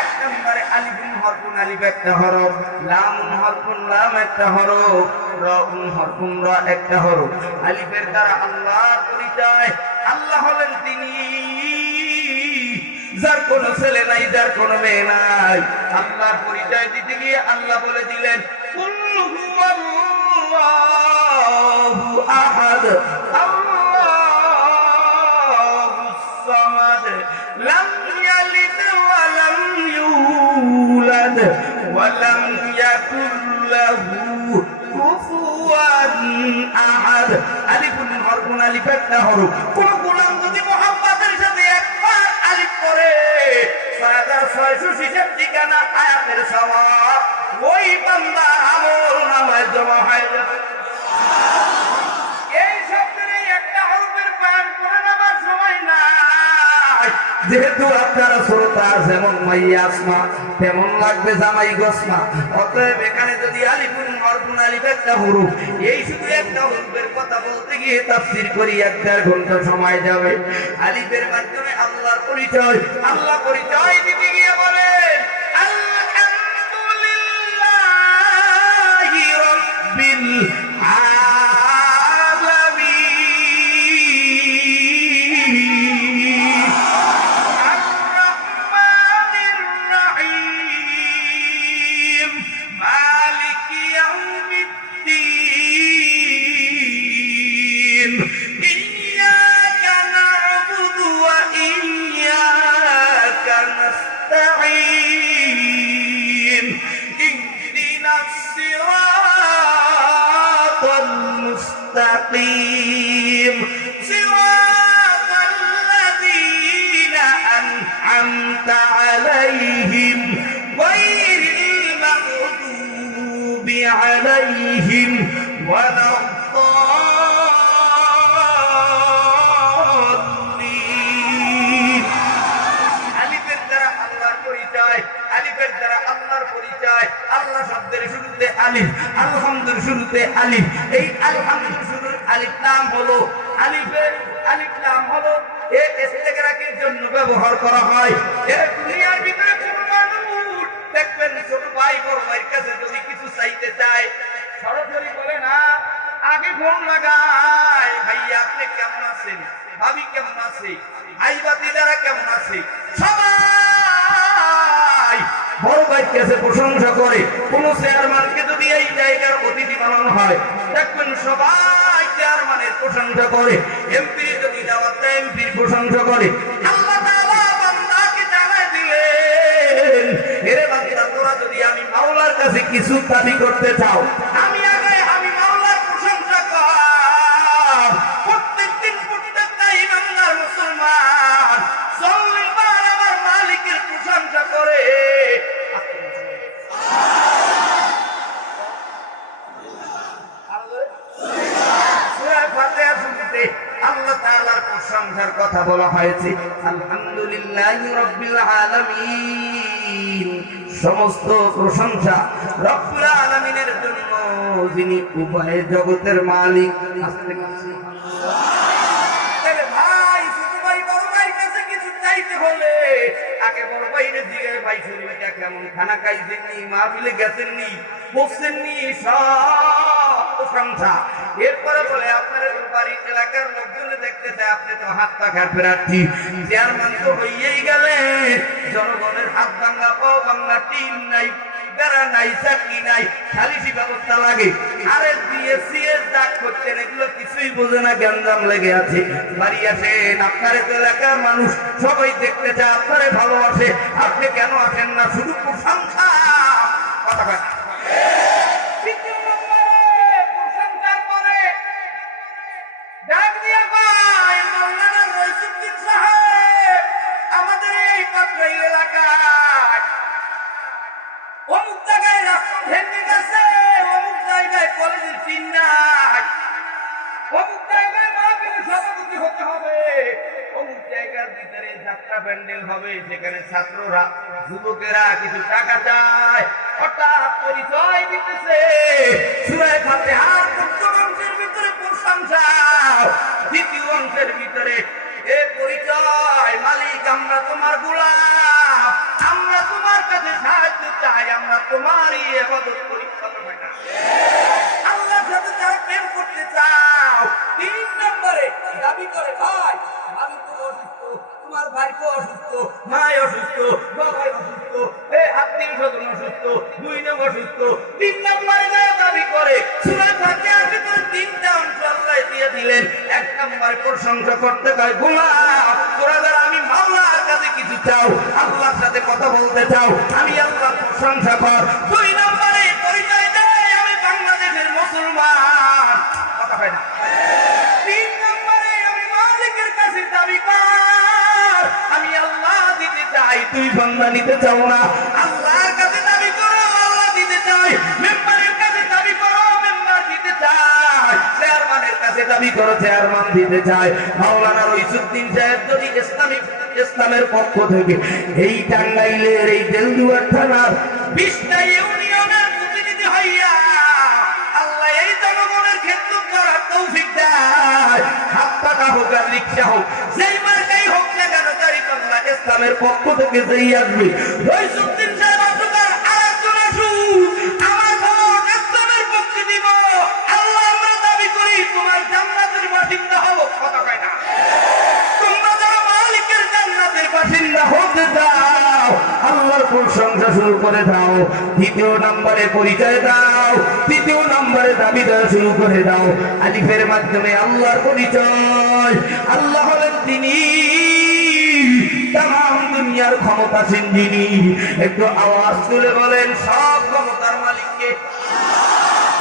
এক নম্বরে আলিফুন হরফুন আলিফ একটা হরফ, লামুন হরফুন লাম একটা হরফ, রাউন হরফুন রা একটা হরফ। আলিফের দ্বারা আল্লাহর পরিচয়। আল্লাহ হলেন তিনি যার কোনো ছেলে নাই, যার কোনো মেয়ে নাই। আল্লাহর পরিচয় দিতে গিয়ে আল্লাহ বলে দিলেন কুল হুয়াল্লাহু আহাদ আল্লাহুস সামাদ লাম ইয়ালিদ ওয়া লাম ইউলাদ ওয়া লাম ইয়াকুল লাহু কুফুয়ান আহাদ। আলিফুন হরফুন আলিফ একটা হরফ। কোন গোলাম যদি মুহাম্মাদের সাথে একবার আলিফ করে 6600 ঠিকানা আয়াতের সওয়াব ওই বান্দার আমল নামায় জমা হয়ে যাবে। এই শব্দের একটা হরফের বয়ান করে নেবার সময় নাই। যেহেতু আপনারা শ্রোতা যেমন মাইয়া আসমা তেমন লাগবে জামাই গোসমা, অতএব এখানে যদি আলিফুন হরফুন আলিফ একটা হরফ, এই শুধু একটা হরফের কথা বলতে গিয়ে তাফসীর করি 1.5 ঘন্টা সময় যাবে। আলিফের মাধ্যমে আল্লাহর পরিচয়, আল্লাহ পরিচয় দিতে গিয়ে বলেন আলহামদুলিল্লাহি রাব্বিল المستقيم صراط الذين أنعمت عليهم غير المغضوب عليهم ولا الضالين। আলিফের দ্বারা আল্লাহর পরিচয়, আলিফের দ্বারা আল্লাহর পরিচয়। আল্লাহ শব্দের শুরুতে আলিফ, আলহামদুর শুরুতে আলিফ। এই আলহামদুর শুরুর আলিফ নাম হলো আলিফের আলিফ নাম হলো ইস্তেগরাকের জন্য ব্যবহার করা হয়। এই দুনিয়ার ভিতরে কোন মানুষ দেখবেন ছোট ভাই বড় ভাইয়ের কাছে যদি কিছু চাইতে চায় সরাসরি বলে না, আগে ফোন লাগায়, ভাইয়া আপনি কেমন আছেন, ভাবি কেমন আছে, ভাই ভাতিজারা কেমন আছে। সবাই বড় ভাইয়ের কাছে প্রশংসা করে। কোন চেয়ারম্যানকে যদি এই জায়গার অতিথি বানানো হয় দেখবেন সবাই চেয়ারম্যানের প্রশংসা করে। এমপি যদি দাওয়াত দেয় এমপির প্রশংসা করে। আল্লাহ তাআলা বান্দাকে জানায় দিলেন, এরে বান্দা তোরা যদি আমি মাওলার কাছে কিছু দাবি করতে চাও, আমি আগে আমি মাওলার প্রশংসা কর। প্রত্যেকদিন প্রত্যেকটা ইমানদার মুসলমান চল্লিশবার আমার কথা বলা হয়েছে, আলহামদুলিল্লাহি রাব্বিল আলামিন, সমস্ত প্রশংসা রব্বুল আলামিনের জন্য, যিনি উভয় জগতের মালিক। আস্তে আস্তে ভাই ছোট ভাই বড় ভাই কাছে কিছু চাইতে হলে আগে বড় ভাইরে জিজ্ঞাসা, ভাই শরীরটা কেমন, খানা খাইছেননি, মাহফিলে গেছেননি, বসছেননি, সব প্রশংসা। এরপরে বলে আপনার বাড়ির এলাকার লোকজনে দেখতে চায়, আপনি তো হাত পাখার প্রার্থী, চেয়ারম্যান তো হইয়েই গেলেন, জনগণের হাত ভাঙা পাও ভাঙা, টিম নাই, বেড়া নাই, চাকরি নাই, সালিশি ব্যবস্থা লাগে, আরে সিএস ডাক করছেন, এগুলো কিছুই বোঝে না, গ্যাঞ্জাম লেগে আছে। বাড়ি আসেন, আপনার এলাকার মানুষ সবাই দেখতে চায়, আপনারে ভালোবাসে, আপনি কেন আসেন না? শুধু প্রশংসা, কথা কয় না। দ্বিতীয় নম্বরে প্রশংসার পরে ডাক দিয়া কয়, মাওলানা রইসুদ্দিন সাহেব আমাদের এই পাটরাইল এলাকায় অমুক জায়গায় রাস্তা ভেঙে গেছে, অমুক জায়গায় কলেজের টিন নাই, অমুক জায়গায় মাহফিলে সভাপতি হতে হবে, অমুক জায়গার ভিতরে যাত্রা প্যান্ডেল হবে, সেখানে ছাত্ররা যুবকেরা কিছু টাকা চায়, হঠাৎ পরিচয় দিতেছে সূরা ফাতিহার প্রথম অংশের ভিতরে প্রশংসা, দ্বিতীয় অংশের ভিতরে এ পরিচয়, মালিক আমরা তোমার গোলাম, আমরা তোমার কাছে সাহায্য চাই, আমরা তোমারই ইবাদত করি। কথা হয় না? আল্লাহর সাথে যারা প্রেম করতে চাও, 3 নম্বরে দাবি করে, ভাই আমি তো অসুস্থ, তোমার ভাই তো অসুস্থ, মাই অসুস্থ, বাবাই অসুস্থ, আত্মীয় স্বজন অসুস্থ, 2 নম্বর অসুস্থ, 3 নম্বরে দাবি করে সূরা ফাতিহার ভিতরে 3টা অংশ আল্লাহ দিয়ে দিলেন। 1 নম্বরে প্রশংসা করতে কয়, গোলাম তোরা যারা আমি মাওলার কাছে কিছু চাও, আল্লাহর সাথে কথা বলতে চাও, আমি আল্লাহর প্রশংসা কর। 2 নম্বরে পরিচয় দেয় আমি বাংলাদেশের মুসলমান। কথা হয় না? 3 নম্বরে আমি মালিকের কাছে দাবি কর, আমি আল্লাহ দিতে চাই, তুই বান্দা নিতে চাও না, আল্লাহর কাছে দাবি করো, আল্লাহ দিতে চাই, মেম্বারের কাছে দাবি করো, মেম্বার দিতে চাই, চেয়ারম্যানের কাছে দাবি করো, চেয়ারম্যান দিতে চাই। মাওলানা রইসুদ্দিন সাহেব যদি ইসলামের পক্ষ থেকে এই টাঙ্গাইলের এই দেলদুয়ার থানার 20টা ইউনিয়নের প্রতিনিধি হইয়া আল্লাহ এই জনগণের খেদমত করার তৌফিক দেয়, হাত পাকা হোক আর রিকশা হোক, যেই মার্কাই হোক না কেন, চারিপাল্লা ইসলামের পক্ষ থেকে যেই আসবে, রইসুদ্দিন সাহেব আসুক আর আরেকজন আসুক, আমার ভোট ইসলামের পক্ষে দিব, আল্লাহ আমরা দাবি করি তোমার জান্নাতের বাসিন্দা হব। কথা কয় না? তোমরা যারা মালিকের জান্নাতের বাসিন্দা হতে চাও, আল্লাহর প্রশংসা শুরু করে দাও, 2য় নম্বরে পরিচয় দাও, 3য় নম্বরে দাবি দেওয়া শুরু করে দাও, আলিফের মাধ্যমে আল্লাহর পরিচয়। আল্লাহ হলেন তিনি তামাম দুনিয়ার ক্ষমতাসীন, যিনি, একটু আওয়াজ তুলে বলেন সব ক্ষমতার মালিককে।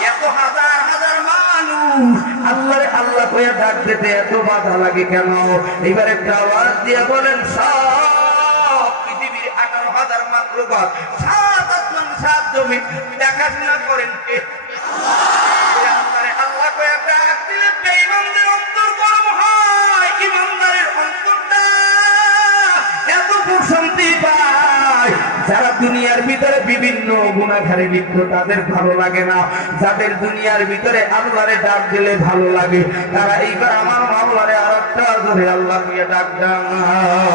এত হাজার হাজার মানুষ আল্লাহরে আল্লাহ কইয়া ডাক দিতে এত বাধা লাগে কেন? এবার একটা আওয়াজ দিয়ে বলেন সব পৃথিবীর 18,000 মাখলুকাত, 7 আসমান 7 জমিন দেখাশোনা করেন কে? আল্লাহরে আল্লাহ কইয়া ডাক দিলে বেঈমানদের অন্তর গরম হয়, ঈমানদারের অন্তরটা এত প্রশান্তি পায়। যারা দুনিয়ার ভিতরে বিভিন্ন গুনাহগারে লিপ্ত, তাদের ভালো লাগে না, যাদের দুনিয়ার ভিতরে আল্লাহরে ডাক দিলে ভালো লাগে, তারা এইবার আমার মাওলারে আরেকটা জোরে আল্লাহ কইয়া ডাক দাও।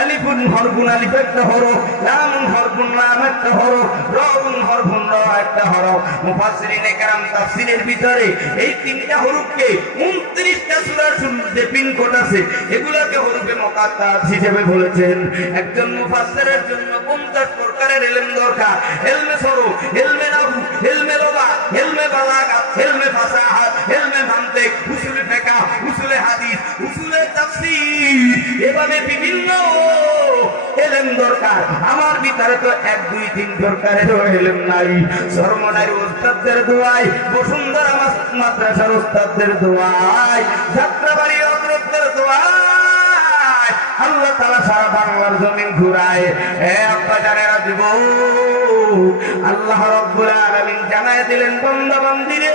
আলিফুন হরফুন আলিফ একটা হরফ, লামুন হরফুন লাম একটা হরফ, রাউন হরফুন রা একটা হরফ। মুফাসসিরিনে কেরাম তাফসীরের ভিতরে এই 3টা হরফকে 29টা সূরার শুরুতে পিন কোড আছে, এগুলোকে হরফে মুকাত্তাত হিসেবে বলেছেন। একজন মুফাসসিরের জন্য 50 প্রকারের ইলম দরকার, ইলমে সরফ, ইলমে নাহু, ইলমে লুগা, ইলমে বালাগাত, ইলমে ফাসাহাত, ইলমে মানতিক, উসুলে ফিকহ, উসুলে হাদিস, উসুলে তাফসীর, এভাবে বিভিন্ন ইলম দরকার। আমার ভিতরে তো 1 2 3 প্রকারের ইলম নাই। সরমনার উস্তাদদের দোয়ায়, বসুন্ধরা মাদ্রাসার উস্তাদদের দোয়ায়, যাত্রাবাড়ি হযরতদের দোয়ায় আল্লাহ তাআলা সারা বাংলার জমিন ঘুরায়। আব্বা জানেরা দিব, আল্লাহ রাব্বুল আলামিন জানায় দিলেন, বান্দা বান্দিরে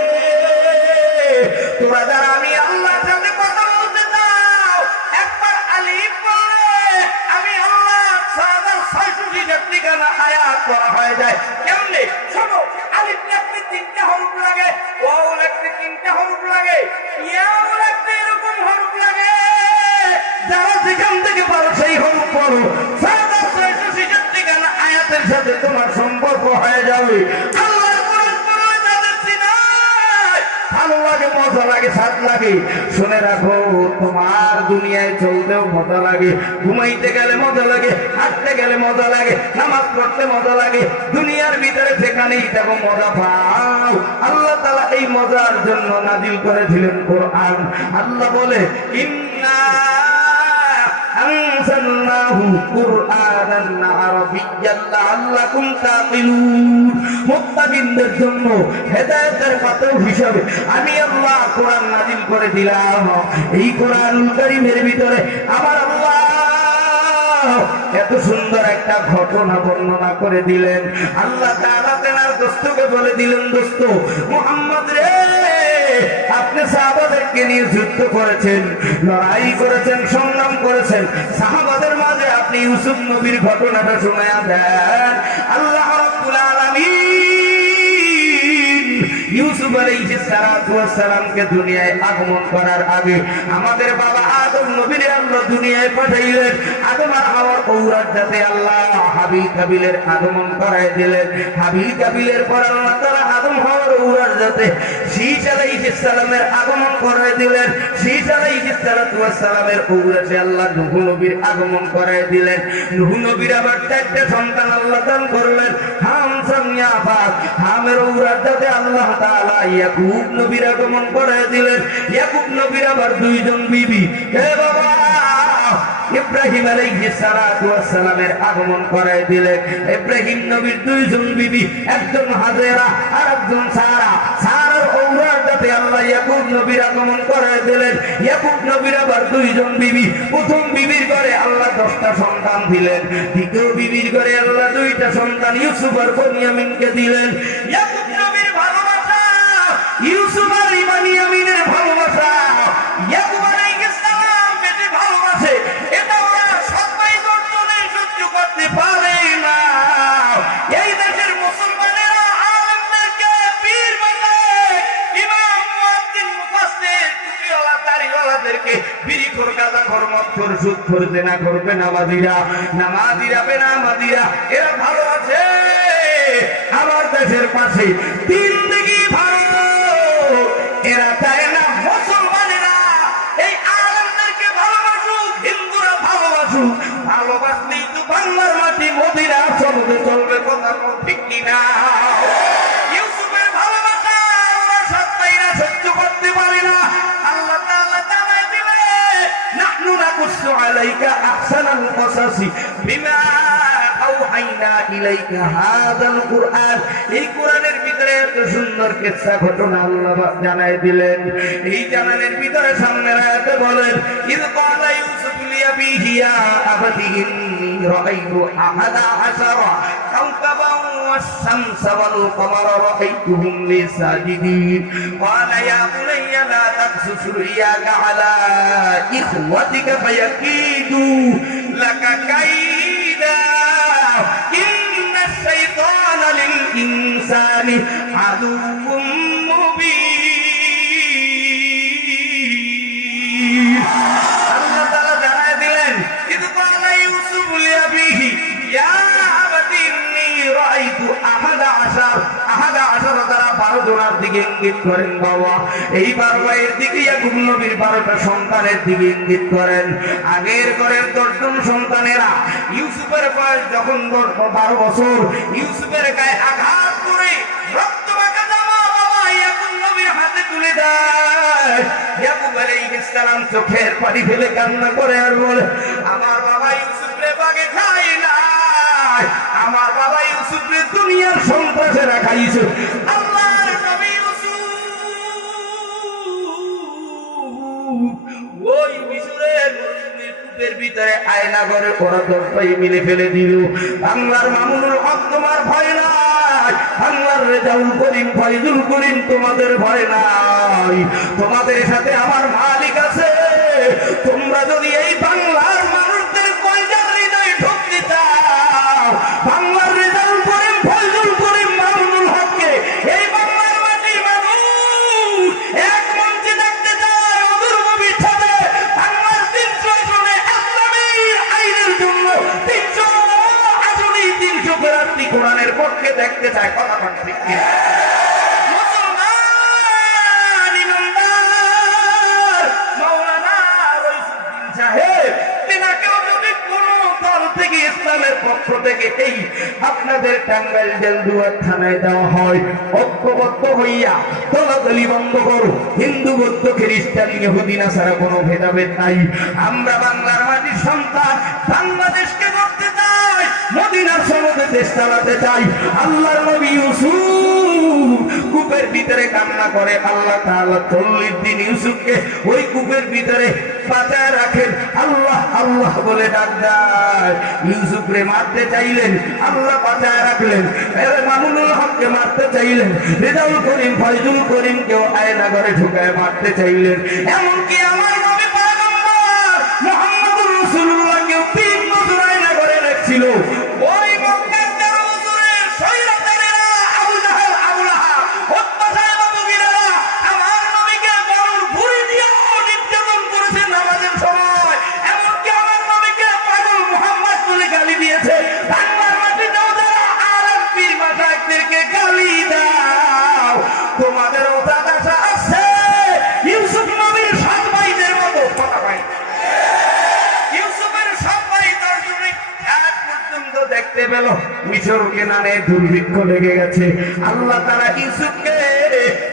তোমরা যারা আমি আল্লাহর সাথে কথা বলতে চাও একবার আলিফ পড়লে আমি আল্লাহ 6666 ঠিকানা আয়াত পড়া হয়ে যায়। কেমনে? শোনো, আলিফ লিখতে 3টা হরফ লাগে, ওয়াও লিখতে 3টা হরফ লাগে, ইয়াও লিখতে এরকম হরফ লাগে। যারা যেখান থেকে পারো সেই হরফ পড়ো, 6666 ঠিকানা আয়াতের সাথে তোমার সম্পর্ক হয়ে যাবে। আল্লাহর কোরআন পড়ো, যাদের সিনায় ভালো লাগে, মজা লাগে, স্বাদ লাগে। শুনে রাখো, তোমার দুনিয়ায় চলতেও মজা লাগে, ঘুমাইতে গেলে মজা লাগে, হাঁটতে গেলে মজা লাগে, নামাজ পড়তে মজা লাগে। দুনিয়ার ভিতরে যেখানেই দেখো মজা পাও। আল্লাহ তাআলা এই মজার জন্য নাজিল করেছিলেন কোরআন। আল্লাহ বলে, ইন্না আনজালনাহু কুরআনান আরাবিয়্যান লাআল্লাকুম তাকিলুন। মুত্তাকিনদের জন্য হেদায়েতের মাধ্যম হিসাবে আমি আল্লাহ কোরআন নাযিল করে দিলাম। এই কোরআনুল কারীমের ভিতরে আমার আল্লাহ এত সুন্দর একটা ঘটনা বর্ণনা করে দিলেন। আল্লাহ তাআলা তার দোস্তকে বলে দিলেন, দোস্ত মুহাম্মদ রে, আপনি সাহাবাদেরকে নিয়ে যুদ্ধ করেছেন, লড়াই করেছেন, সংগ্রাম করেছেন। সাহাবাদের মাঝে আপনি ইউসুফ নবীর ঘটনাটা শোনায়া দেন। আল্লাহ রাব্বুল আলামিন ইউসুফ আলাইহিস সালাতু ওয়াস সালামকে দুনিয়ায় আগমন করার আগে আমাদের বাবা আদম নবীর আল্লাহ দুনিয়ায় পাঠাইলেন। আদম আর হাওয়ার ঔরসজাতে আল্লাহ হাবিল কাবিলের আগমন করায় দিলেন। হাবিল কাবিলের পর আল্লাহ তাআলা আদম হাওয়ার ঔরসজাতে শীস আলাইহিস সালামের আগমন করায় দিলেন। শীস আলাইহিস সালাতু ওয়াস সালামের ঔরসে আল্লাহ নূহ নবীর আগমন করায় দিলেন। নূহ নবীর আবার 4টা সন্তান আল্লাহ দান করলেন, হাম, সাম, ইয়াফাত। হামের ঔরসজাতে আল্লাহ তাআলা ইয়াকুব নবীর আগমন করায় দিলেন। ইয়াকুব নবীর আবার 2 জন বিবি। হে বাবা, ইব্রাহিম আলাইহিস সালাতু ওয়াস সালামের আগমন করায় দিলেন। ইব্রাহিম নবীর 2 জন বিবি, একজন হাজেরা আর একজন সারা। সারার ঔরসজাতে আল্লাহ ইয়াকুব নবীর আগমন করায় দিলেন। ইয়াকুব নবীর আবার 2 জন বিবি। প্রথম বিবির ঘরে আল্লাহ 10টা সন্তান দিলেন। দ্বিতীয় বিবির ঘরে আল্লাহ 2টা সন্তান ইউসুফ আর বনিয়ামিনকে দিলেন। ইয়াকুব নবীর ভালোবাসা, ইউসুফ আর বনিয়ামিনের ভালোবাসা, ইয়াকুব আলাইহিস সালাম বেশি ভালোবাসে, এটা ওরা সবাই বর্তমানে সহ্য করতে পারে না। এই দেশের মুসলমানেরা আলেমদেরকে পীর বানায়, ইমাম, মুয়াজ্জিন, মুফাসসির, টুপিওয়ালা, দাড়িওয়ালাদেরকে বিড়িখোর, গাঁজাখোর, মদখোর, সুদখোর, জেনাখোর, বেনামাজিরা, নামাজিরা, বেনামাজিরা এরা ভালোবাসে। আমার দেশের পাশে 3 দিকে ভালো, এরা চায় না মুসলমানেরা এই আলেমদেরকে ভালোবাসুক, হিন্দুরা ভালোবাসুক। ভালোবাসলেই তো বাংলার মাটি মদিনা চলবে, চলবে। কথা ঠিক কিনা? ইউসুফের ভালোবাসা আমরা সত্তাইরা সহ্য করতে পারি না। আল্লাহ তাআলা জানায় দিলে, নাহনু নাকুসু আলাইকা আহসানাল কসাসি বিমা আওহাইনা ইলাইকা হাযাল কুরআন। এই কোরআনের ভিতরে এত সুন্দর কিসসা ঘটনা আল্লাহ জানায় দিলেন। এই জানানের ভিতরে সামনের আয়াতে বলেন, ইয ক্বালা ইউসুফ লিআবিহি ইয়া আবাতি ইন্নী রাআইতু আহাদা আশারা কাওকাবান ওয়াশ-শামসা ওয়াল কামারা রাআইতুহুম লি সাজিদিন। ক্বালা ইয়া বুনাইয়া লা তাকসুস রুইয়াকা আলা ইখওয়াতিকা ফায়াকিদু লাকা কাইদা ইন্না শাইতানা লিল ইনসানি আদুউম মুবিন। আল্লাহ তাআলা জানায় দিলেন, ইয ক্বালা ইউসুফ লিআবিহি ইয়া আবাতি ইন্নী রাআইতু আহাদা আশারা দ্বারা 12 জনের দিকে ইঙ্গিত করেন। বাবা, এই 12 ভাইয়ের দিকে ইয়াকুব নবীর 12টা সন্তানের দিকে ইঙ্গিত করেন। আগের ঘরের 10 জন সন্তানেরা ইউসুফের বয়স যখন 12 বছর, ইউসুফের গায়ে আঘাত করে রক্তমাখা জামা বাবা ইয়াকুব নবীর হাতে তুলে দেয়। ইয়াকুব আলাইহিস সালাম চোখের পানি ফেলে কান্না করে আর বলে, আমার বাবা ইউসুফরে বাগে খায় না, আমার বাবা ইউসুফরে দুনিয়ার সন্ত্রাসেরা খাইছে। আল্লাহর নবী ইউসুফ ওই মিশরের কূপের ভিতরে ভিতরে আয়না করে ওরা 10 ভাই মিলে ফেলে দিল। বাংলার মামুনুল হক তোমার ভয় নাই, বাংলার রেজাউল করিম ফয়জুল করিম তোমাদের ভয় নাই, তোমাদের সাথে আমার মালিক আছে। তোমরা যদি এই বাংলার মানুষদের কয়জার হৃদয়ে ঢুকতে চাও, বাংলার রেজাউল করিম ফয়জুল করিম মামুনুল হককে এই বাংলার মাটির মানুষ এক মঞ্চে ডাকতে চায়, অদূর ভবিষ্যতে বাংলার 300 আসনে ইসলামীর আইনের জন্য 300 আসনে 300 প্রার্থী কোরআনের পক্ষে দেখতে চায়। কথা বলেন ঠিক কিনা? ইসলামের পক্ষ থেকে এই আপনাদের টাঙ্গাইল জেল দুয়ার থানায় দেওয়া হয়, ঐক্যবদ্ধ হইয়া দলাদলি বন্ধ করো, হিন্দু বৌদ্ধ খ্রিস্টান ইহুদি নাসারা কোনো ভেদাভেদ নাই। আমরা বাংলার মাটির সন্তান, বাংলাদেশকে করতে চাই, মদিনার সনদে দেশ চালাতে চাই। আল্লাহর নবী ইউসুফ কূপের ভিতরে কান্না করে, আল্লাহ তাআলা 40 দিন ইউসুফকে ওই কূপের ভিতরে বাঁচায় রাখেন। আল্লাহ আল্লাহ বলে ডাক দেয়। ইউসুফরে মারতে চাইলেন, আল্লাহ বাঁচায় রাখলেন। মামুনুল হককে মারতে চাইলেন, রেজাউল করিম ফয়জুল করিমকেও আয়না ঘরে ঢুকায় মারতে চাইলেন। এমনকি আমার নবী পয়গম্বর মুহাম্মদুর রাসূলুল্লাহকেও 3 বছর আয়না ঘরে রেখেছিল। ওই মক্কার 13 বছরের শয়তানেরা আবু জাহেল, আবু লাহাব, উতবা সাহেব, আবু গিরারা আমার নবীকে গরুর ভুঁড়ি দিয়ে নির্যাতন করেছে নামাজের সময়। এমনকি আমার নবীকে পাগল মুহাম্মদ বলে গালি দিয়েছে। বাংলার মাটিতেও যারা আলেম পীর মাশায়েখদেরকে গালি দাও, তোমাদেরও দাদা আছে ইউসুফ নবীর সৎ ভাইদের মতো। কথা পাই ইউসুফের সৎ ভাই দর্শনিক আজ পর্যন্ত দেখতে পেল মিশর কেনানে দুর্ভিক্ষ লেগে গেছে। আল্লাহ তাআলা ইউসুফকে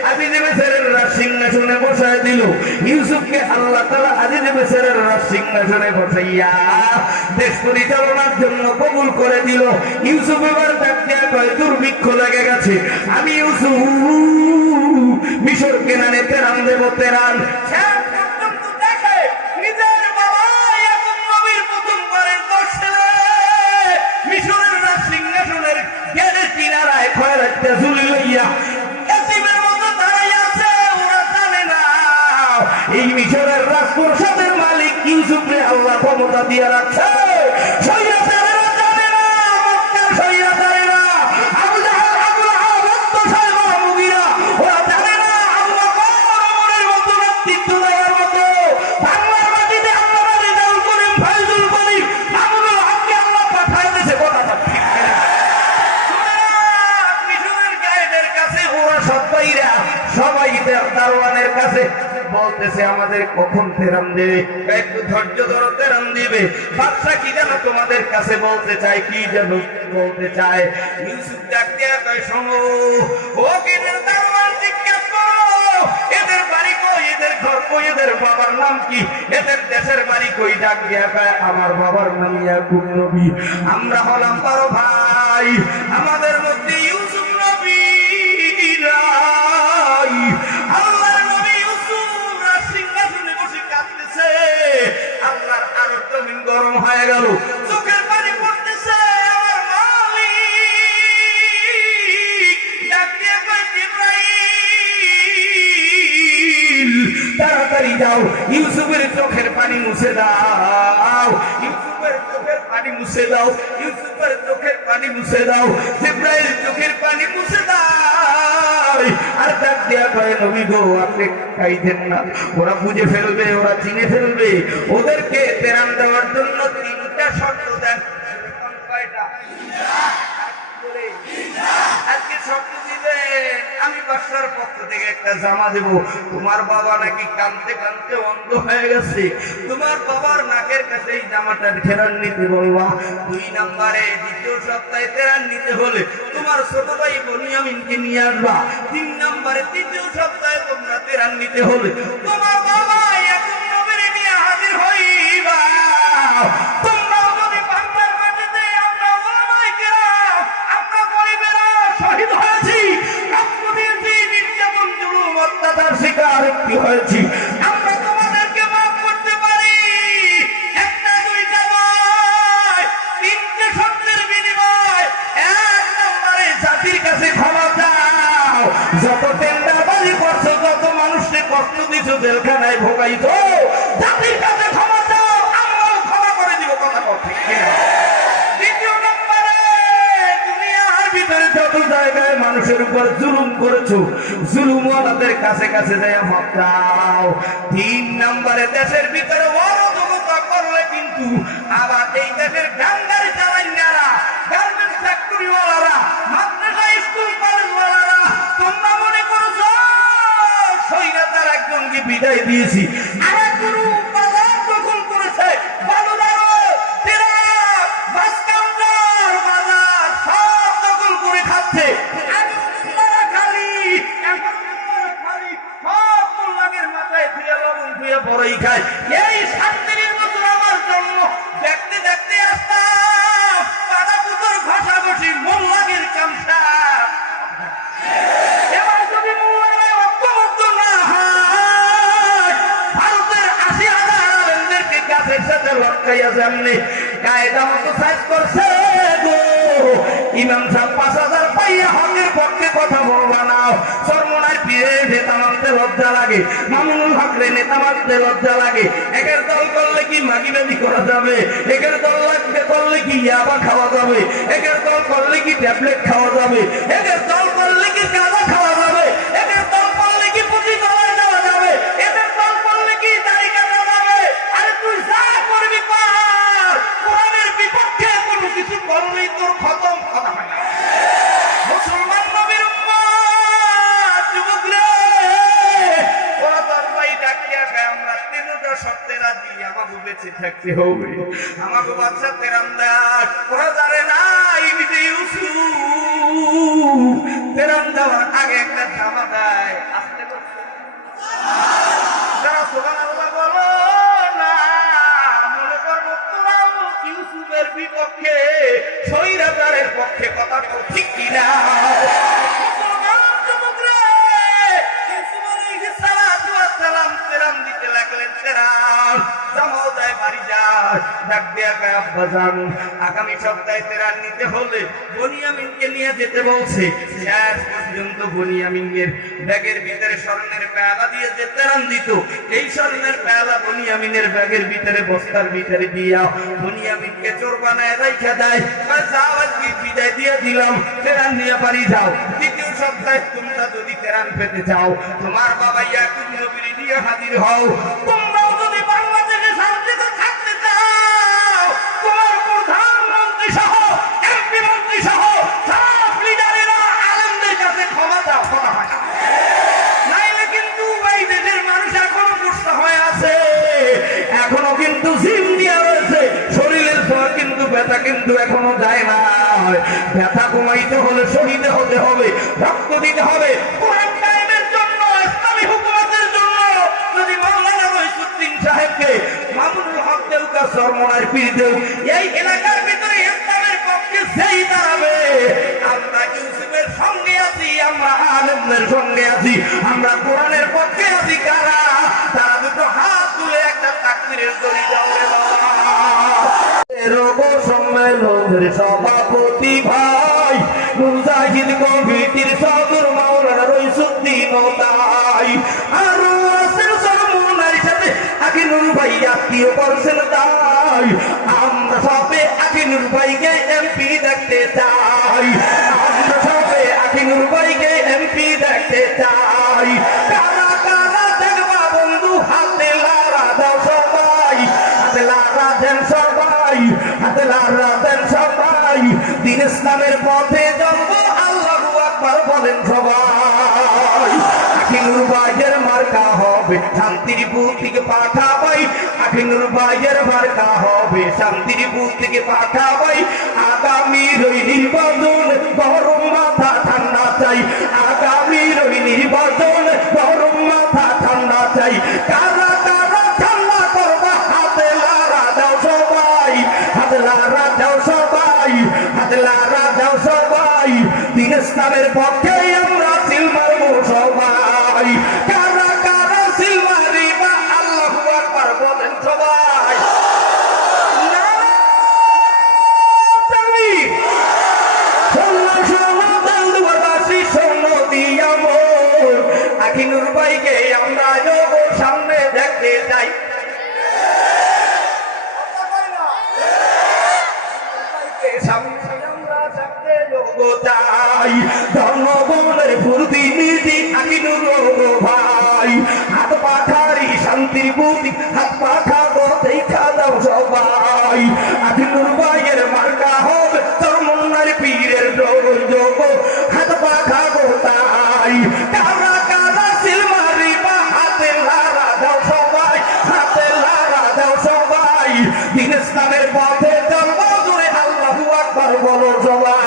আজিজে মিসরের সিংহাসনে বসায় দিল। ইউসুফকে আল্লাহ তাআলা আজিজে মিসরের সিংহাসনে বসাইয়া দেশ পরিচালনার জন্য কবুল করে দিল। ইউসুফ এবার ডাকতে কয়, দুর্ভিক্ষ লেগে গেছে, আমি ইউসুফ মিশর কেনানে তেরান দেব, তেরান। শেষ পর্যন্ত দেখে নিজের বাবা ইয়াকুব নবীর প্রথমবারের 10 ছেলে মিশরের সিংহাসনের গেটের কিনারায় খয়রাতে ঝুলি লইয়া এতিমের মতো দাঁড়াইয়া আছে। ওরা জানে না এই মিশরের রাজপ্রাসাদের মালিক ইউসুফকে আল্লাহ ক্ষমতা দিয়ে রাখছে। শয়তানেরা জানে না, মক্কার শয়তানেরা আবু জাহেল, আবু লাহাব, উতবা সাহেব, আবু গিরা, ওরা জানে না আবু বকর ওমরের মতো নেতৃত্ব দেওয়ার মতো বাংলার মাটিতে আল্লাহ রেজাউল করিম ফয়জুল করিম মামুনুল হককে আল্লাহ পাঠায় দিয়েছে। কথা ঠিক কিনা? মিশরের গাইডের কাছে ওরা সবাইরা সবাই দারোয়ানের কাছে বলতেছে, আমাদের কখন তেরাম দেবে, একটু ধৈর্য ধরো, তেরাম দিবে। বাদশা কি যেন তোমাদের কাছে বলতে চায়, কি যেন বলতে চায়। ইউসুফ ডাক দিয়া কয়, শোনো ও গেটের দারোয়ান, জিজ্ঞাসা করো এদের বাড়ি কই, এদের ঘর কই, এদের বাবার নাম কি, এদের দেশের বাড়ি কই। ডাক দিয়া কয়, আমার বাবার নাম ইয়াকুব নবী, আমরা হলাম 12 ভাই, আমাদের মধ্যে ইউসুফ নবী নাই। আল্লাহর নবী ইউসুফ সিংহাসনে বসে কাঁদতেছে। আল্লাহর আরো জমিন গরম হয়ে গেল, চোখের পানি পড়তেছে। আমার মালিক ডাক দিয়ে কয়, জিবরাইল তাড়াতাড়ি যাও, ইউসুফের চোখের পানি মুছে দাও, ইউসুফের চোখের পানি মুছে দাও, ইউসুফের চোখের পানি মুছে দাও। জিবরাইল চোখের পানি মুছে দাও। আর ডাক দিয়া কয়, নবী গো আপনি খাইতেন না, ওরা বুঝে ফেলবে, ওরা চিনে ফেলবে, ওদেরকে তেরান দেওয়ার জন্য 3টা শর্ত দেন। কয়টা? আজকে শর্ত দিবেন, আমি বাদশার পক্ষ থেকে একটা জামা দেব। তোমার বাবা নাকি কাঁদতে কাঁদতে অন্ধ হয়ে গেছে, তোমার বাবার নাকের কাছে এই জামাটা ফেরান নিতে বলবা। 2 নম্বরে 2য় সপ্তাহে তেরান নিতে হলে তোমার ছোট ভাই বনিয়ামিনকে নিয়ে আসবা। 3 নম্বরে 3য় সপ্তাহে তোমরা তেরান নিতে হলে তোমার বাবা ইয়াকুব নবীর নিয়ে হাজির হইবা। তোমরা যদি বাংলার মাটিতে আমরা ওলামায়ে কেরাম, আমরা গরিবেরা শহীদ হয়েছি, রক্ত দিয়েছি, নির্যাতন জুলুম অত্যাচার শিকার হয়েছি, আমরা তোমাদেরকে মাফ করতে পারি। 1টা 2টা পাইছো, জাতির কাছে ক্ষমা চাও, আমরাও ক্ষমা করে দিব। কথা বল ঠিক কিনা? দ্বিতীয় নম্বরে, দুনিয়ার ভিতরে যত জায়গায় মানুষের উপর জুলুম করেছো, জুলুমওয়ালাদের কাছে কাছে যায় মাপ চাও। 3 নম্বরে, দেশের ভিতরে অরাজকতা করলে কিন্তু আবার এই দেশের গাঙ্গারি চালাইনারা, গার্মেন্টস ফ্যাক্টরিওয়ালারা, মাদ্রাসা স্কুল কলেজওয়ালারা, তোমরা মনে করছো সৈন্যতার একজনকে বিদায় দিয়েছি, আরেক গুরু বাজার দখল করেছে, বালুদারো, তেরা, বাস কাউন্টার, বাজার সব দখল করে খাচ্ছে। আগে মোল্লারা খালি, এখন মোল্লারা খালি, সব মোল্লাদের মাথায় ধুয়ে লবণ ধুয়ে বড়ই খায়। এই 37 বছর আমার জন্ম, দেখতে দেখতে আসতাম পাড়া পুজোর ঘষাঘষি, মোল্লাগের কামসা। এবার যদি মোল্লারা ঐক্যবদ্ধ না হয়, ভারতের 80,000 আলেমদেরকে গাছের সাথে লটকাইয়া সামনে কায়দা মতো সাইজ করছে গো। ইমাম সাহেব 5,000 পাইয়া হকের পক্ষে কথা বলবা না। চরমনার পীরে নেতা মানতে লজ্জা লাগে, মামুনুল হক রে নেতা মানতে লজ্জা লাগে। একের দল করলে কি মাগিবাজি করা যাবে, একের দল লাগবে করলে কি ইয়াবা খাওয়া যাবে, একের দল করলে কি ট্যাবলেট খাওয়া যাবে, একের দল করলে কি গাঁজা খাওয়া যাবে, একের দল করলে কি পুঁজি জমায় দেওয়া যাবে, এদের দল করলে কি দাড়ি কাটা যাবে। আরে তুই যা করবি কর, কোরআনের বিপক্ষে কোনো কিছু করলেই তোর খতম। কথা হয় না? মুসলমান নবীর উম্মত, যুবক রে, ওরা তোর ভাই ডাকিয়া খায়, আমরা 3টা শর্তে রাজি, আমাকে বেঁচে থাকতে হবে, আমাকে বাচ্চা তেরান্দার। ওরা জানে না ইবিতে ইউসুফ তেরান দেওয়ার আগে একটা জামা দেয়। আসতে বলছে যারা সুবহানাল্লাহ বলো না, মনে করবো তোরাও ইউসুফের বিপক্ষে, স্বৈরাচারের পক্ষে। কথা ঠিক কিনা? মুসলমান যুবক রে, ইউসুফ আলাইহিস সালাতু ওয়াস সালাম তেরান দিতে লাগলেন। তেরান জামাও যায়, বাড়ি যায়, ডাক দেয়া কয় আব্বাজান, আগামী সপ্তাহে তেরান নিতে হলে বনিয়ামিনকে নিয়ে যেতে বলছে। শেষ পর্যন্ত বনিয়ামিনের ব্যাগের ভিতরে স্বর্ণের পেয়ালা দিয়ে যে তেরান দিত, এই স্বর্ণের পেয়ালা বনিয়ামিনের ব্যাগের ভিতরে বস্তার ভিতরে দিয়া বনিয়ামিনকে চোর বানায় রাইখা দেয়। যাও, আজকে বিদায় দিয়ে দিলাম, তেরান নিয়ে বাড়ি যাও। দ্বিতীয় সপ্তাহে তোমরা যদি তেরান পেতে চাও, তোমার বাবা ইয়াকুব নবীর নিয়ে হাজির হও। তোমরাও যদি বাংলাদেশে শান্তিতে থাকতে চাও, তোমার প্রধানমন্ত্রী সহ, এমপি মন্ত্রী সহ সব লিডারেরা আলেমদের কাছে ক্ষমা চাও। কথা হয় না? নাইলে কিন্তু এই দেশের মানুষ এখনো সুস্থ হয়ে আছে, এখনো কিন্তু জিম দিয়া রয়েছে, শরীরের ছোঁয়া কিন্তু ব্যথা কিন্তু এখনো যায় না। ব্যথা কমাইতে হলে শহীদ হতে হবে, রক্ত দিতে হবে কোরআন কায়েমের জন্য, ইসলামী হুকুমতের জন্য। যদি মাওলানা রইসুদ্দিন সাহেবকে, মামুনুল হক দেউকা, চরমনার পীর দেউ এই এলাকার ভিতরে ইসলামের পক্ষে সেই দাঁড়াবে, আমরা ইউসুফের সঙ্গে আছি, আমরা আলেমদের সঙ্গে আছি, আমরা কোরআনের পক্ষে আছি। কারা? তারা দুটো হাত তুলে একটা তাকবীরের দড়ি দাও রে বাবা। সম্মেলনের সভাপতি ভাই মুজাহিদ কমিটির সদর মাওলানা রইসুদ্দিন তাই, আরো আছেন চরমনার সাথে আকিনুর ভাই আত্মীয় করছেন তাই। আমরা সবে আকিনুর ভাইকে এমপি দেখতে চাই, আমরা সবে আকিনুর ভাইকে এমপি দেখতে চাই। কারা কারা দেখবা বন্ধু, হাতে লারা দাও সবাই, হাতে লারা দেন সবাই, হাতে লারা দেন সবাই। দিন ইসলামের পথে জন্ম, আল্লাহু আকবার বলেন সবাই। আকিনুর ভাইয়ের মার্কা হবে শান্তির বুক থেকে পাঠাবাই, আকিনুর ভাইয়ের মার্কা হবে শান্তির বুক থেকে পাঠাবাই। আগামীর ওই নির্বাচন গরম মাথা ঠান্ডা চাই, আগামীর ওই নির্বাচন গরম মাথা ঠান্ডা চাই। কারা কারা ঠান্ডা করবা, হাতে লারা দাও সবাই, হাতে লারা দাও সবাই, হাতে লারা দাও সবাই। দিন ইসলামের পক্ষে আমরা সিল মারবো সবাই। কারা কারা সিল মারিবা, আল্লাহু আকবার বলেন সবাই। আকিনুর ভাইকে আমরা সামনে দেখতে চাই জনগণের প্রতিনিধি আকিনুর ভাই হাত পাখারি শান্তির বুদ্ধি হাত পাখা দেখা দাও সবাই আকিনুর ভাইয়ের মার্কা হবে চরমন্নার পীরের যোগ হাত পাখা গোতাই কারা কারা সিলমারি বা হাতে লারা দাও সবাই হাতে লারা দাও সবাই দিন ইসলামের পথে চলব জুড়ে আল্লাহু আকবার বলো সবাই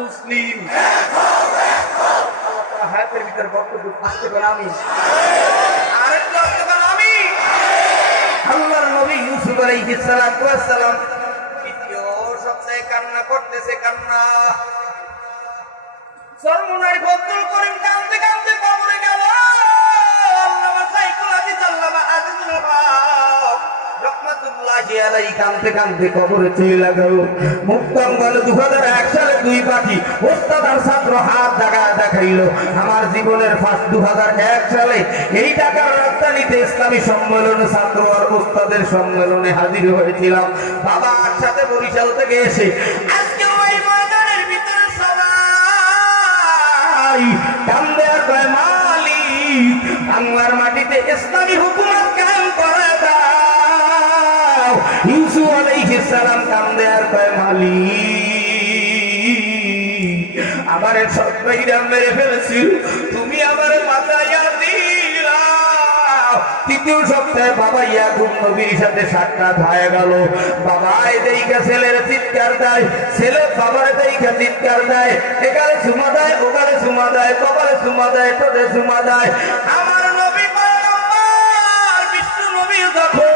মুসলিম হাতের ভিতরে বক্তব্য আসতে পারে আমি আরেকটু আসতে পারে আমি আল্লাহর নবী ইউসুফ আলাইহিস সালাম দ্বিতীয় সপ্তাহে কান্না করতেছে কান্না সর্বনাশ বদল করেন কাঁদতে কাঁদতে কবরে গেল আল্লামা সাইকুল হাদিস আল্লামা আজিজুল হক রহমাতুল্লাহি আলাইহি কাঁদতে কাঁদতে কবরে চলে গেল মুক্তাম বলে 2001 সালে দুই পাখি ওস্তাদ আর ছাত্র হাত দেখাইলো আমার জীবনের ফার্স্ট 2001 সালে এই ঢাকার রাজধানীতে ইসলামী সম্মেলনে ছাত্র আর ওস্তাদের সম্মেলনে হাজির হয়েছিলাম বাবা একসাথে বরিশাল থেকে এসে আজকে ওই ময়দানের ভিতরে সবাই কান্দে আর কয় মালিক বাংলার মাটিতে ইসলামী হুকুমত কায়েম করে দাও ইউসুফ আলাইহিস সালাম কান্দে আর কয় মালিক আমারে সবাইরা মেরে ফেলেছিল তুমি আমারে বাঁচাইয়া দিলা তৃতীয় সপ্তাহে বাবা ইয়াকুব নবীর সাথে সাক্ষাৎ হয়ে গেল বাবা এইদিকে ছেলের চিৎকার দেয় ছেলে বাবার এইদিকে চিৎকার দেয় একালে চুমা দেয় ওকালে চুমা দেয় কপালে চুমা দেয় ঠোঁটে চুমা দেয় আমার নবী পয়গম্বর বিষ্ণু নবী যখন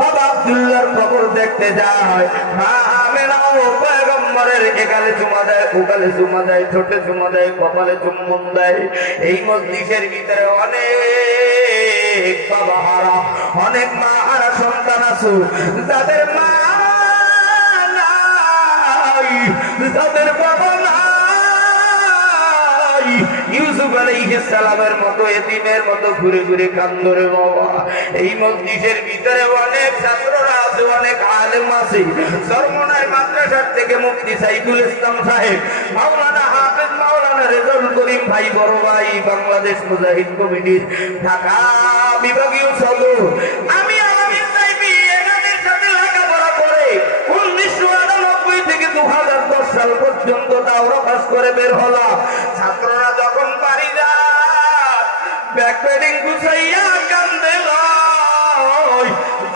বাবা আব্দুল্লাহর কবর দেখতে যায় মা আমেনাও পয়গম্বরের একালে চুমা দেয় ওকালে চুমা দেয় ঠোঁটে চুমা দেয় কপালে চুম্বন দেয় এই মজলিসের ভিতরে অনেক বাবা হারা অনেক মা হারা সন্তান আছো যাদের মা নাই যাদের বাবা নাই ইউসুফ আলাইহিস সালামের মতো এতিমের মতো ঘুরে ঘুরে কান্দরে বাবা এই মজলিসের ভিতরে অনেক ছাত্ররা আছে অনেক আলেম আছে সরমনাই মাদ্রাসার থেকে মুফতি সাইদুল ইসলাম সাহেব মাওলানা হাফেজ মাওলানা রেজাউল করিম ভাই বড় ভাই বাংলাদেশ মুজাহিদ কমিটির ঢাকা বিভাগীয় সদর আমি আলামিন সাহেবী এনাদের সাথে লেখাপড়া করে 1998 থেকে 2010 সাল পর্যন্ত দাওরা পাস করে বের হলাম ছাত্ররা যখন বাড়ি যায় ব্যাকপ্যাডিং গুছাইয়া কান্দে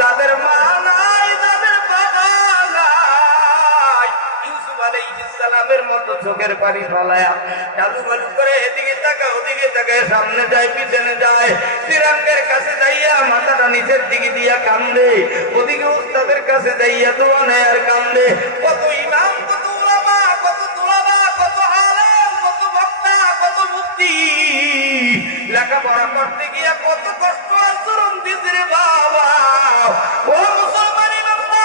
যাদের মা নাই যাদের বাবা নাই ইউসুফ আলাইহিস সালামের মতো চোখের পানি ফলায়া চালু বালু করে এদিকে তাকা ওদিকে তাকায় সামনে যায় পিছনে যায় তিরঙ্গের কাছে যাইয়া মাথাটা নিচের দিকে দিয়া কান্দে ওদিকে উস্তাদের কাছে যাইয়া দোয়া নেয় আর কান্দে কত ইমাম কত উলামা কত তুলাবা কত আলেম কত বক্তা কত মুফতি লেখাপড়া করতে গিয়া কত কষ্ট আর চরম দিছে রে বাবা ও মুসলমানি বাবা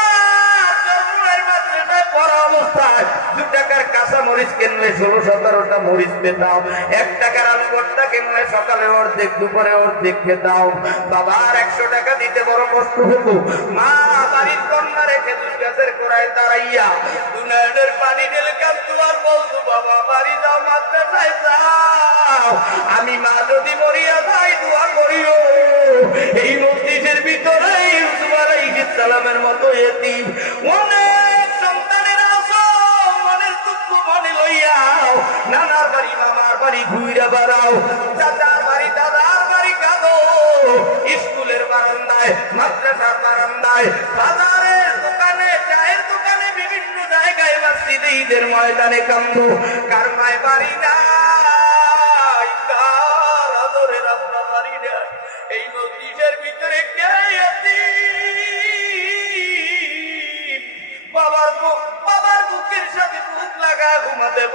চরমুনের মাদ্রাসায় পড়া অবস্থায় 2 টাকার কাঁচা মরিচ কিনলে 16-17টা মরিচ পেতাম 1 টাকার আলু ভর্তা কিনলে সকালে অর্ধেক দুপুরে অর্ধেক খেতাম বাবা আর 100 টাকা দিতে বড় কষ্ট হতো মা বাড়ির কন্যা রেখে 2 গাছের গোড়ায় দাঁড়াইয়া দুনিয়ার পানি ঢেলে কাঁদতো আর বলতো বাবা বাড়ি যাও মাদ্রাসায় যাও আমি মা যদি মরিয়া যাই দোয়া করিও এই মসজিদের ভিতরে ইউসুফ আলাইহিস সালামের মতো এতিম অনেক সন্তানের আছো মনের দুঃখ মনে লইয়াও নানার বাড়ি মামার বাড়ি ঘুইরা বেড়াও চাচার বাড়ি দাদার বাড়ি কাঁদো স্কুলের বারান্দায় মাদ্রাসার বারান্দায় বাজারের দোকানে চায়ের দোকানে বিভিন্ন জায়গায় মসজিদে ঈদের ময়দানে কান্দো কার মায় বাড়ি নাই কার আদরের আপনার বাড়ি নাই এই মসজিদের ভিতরে কে এতিম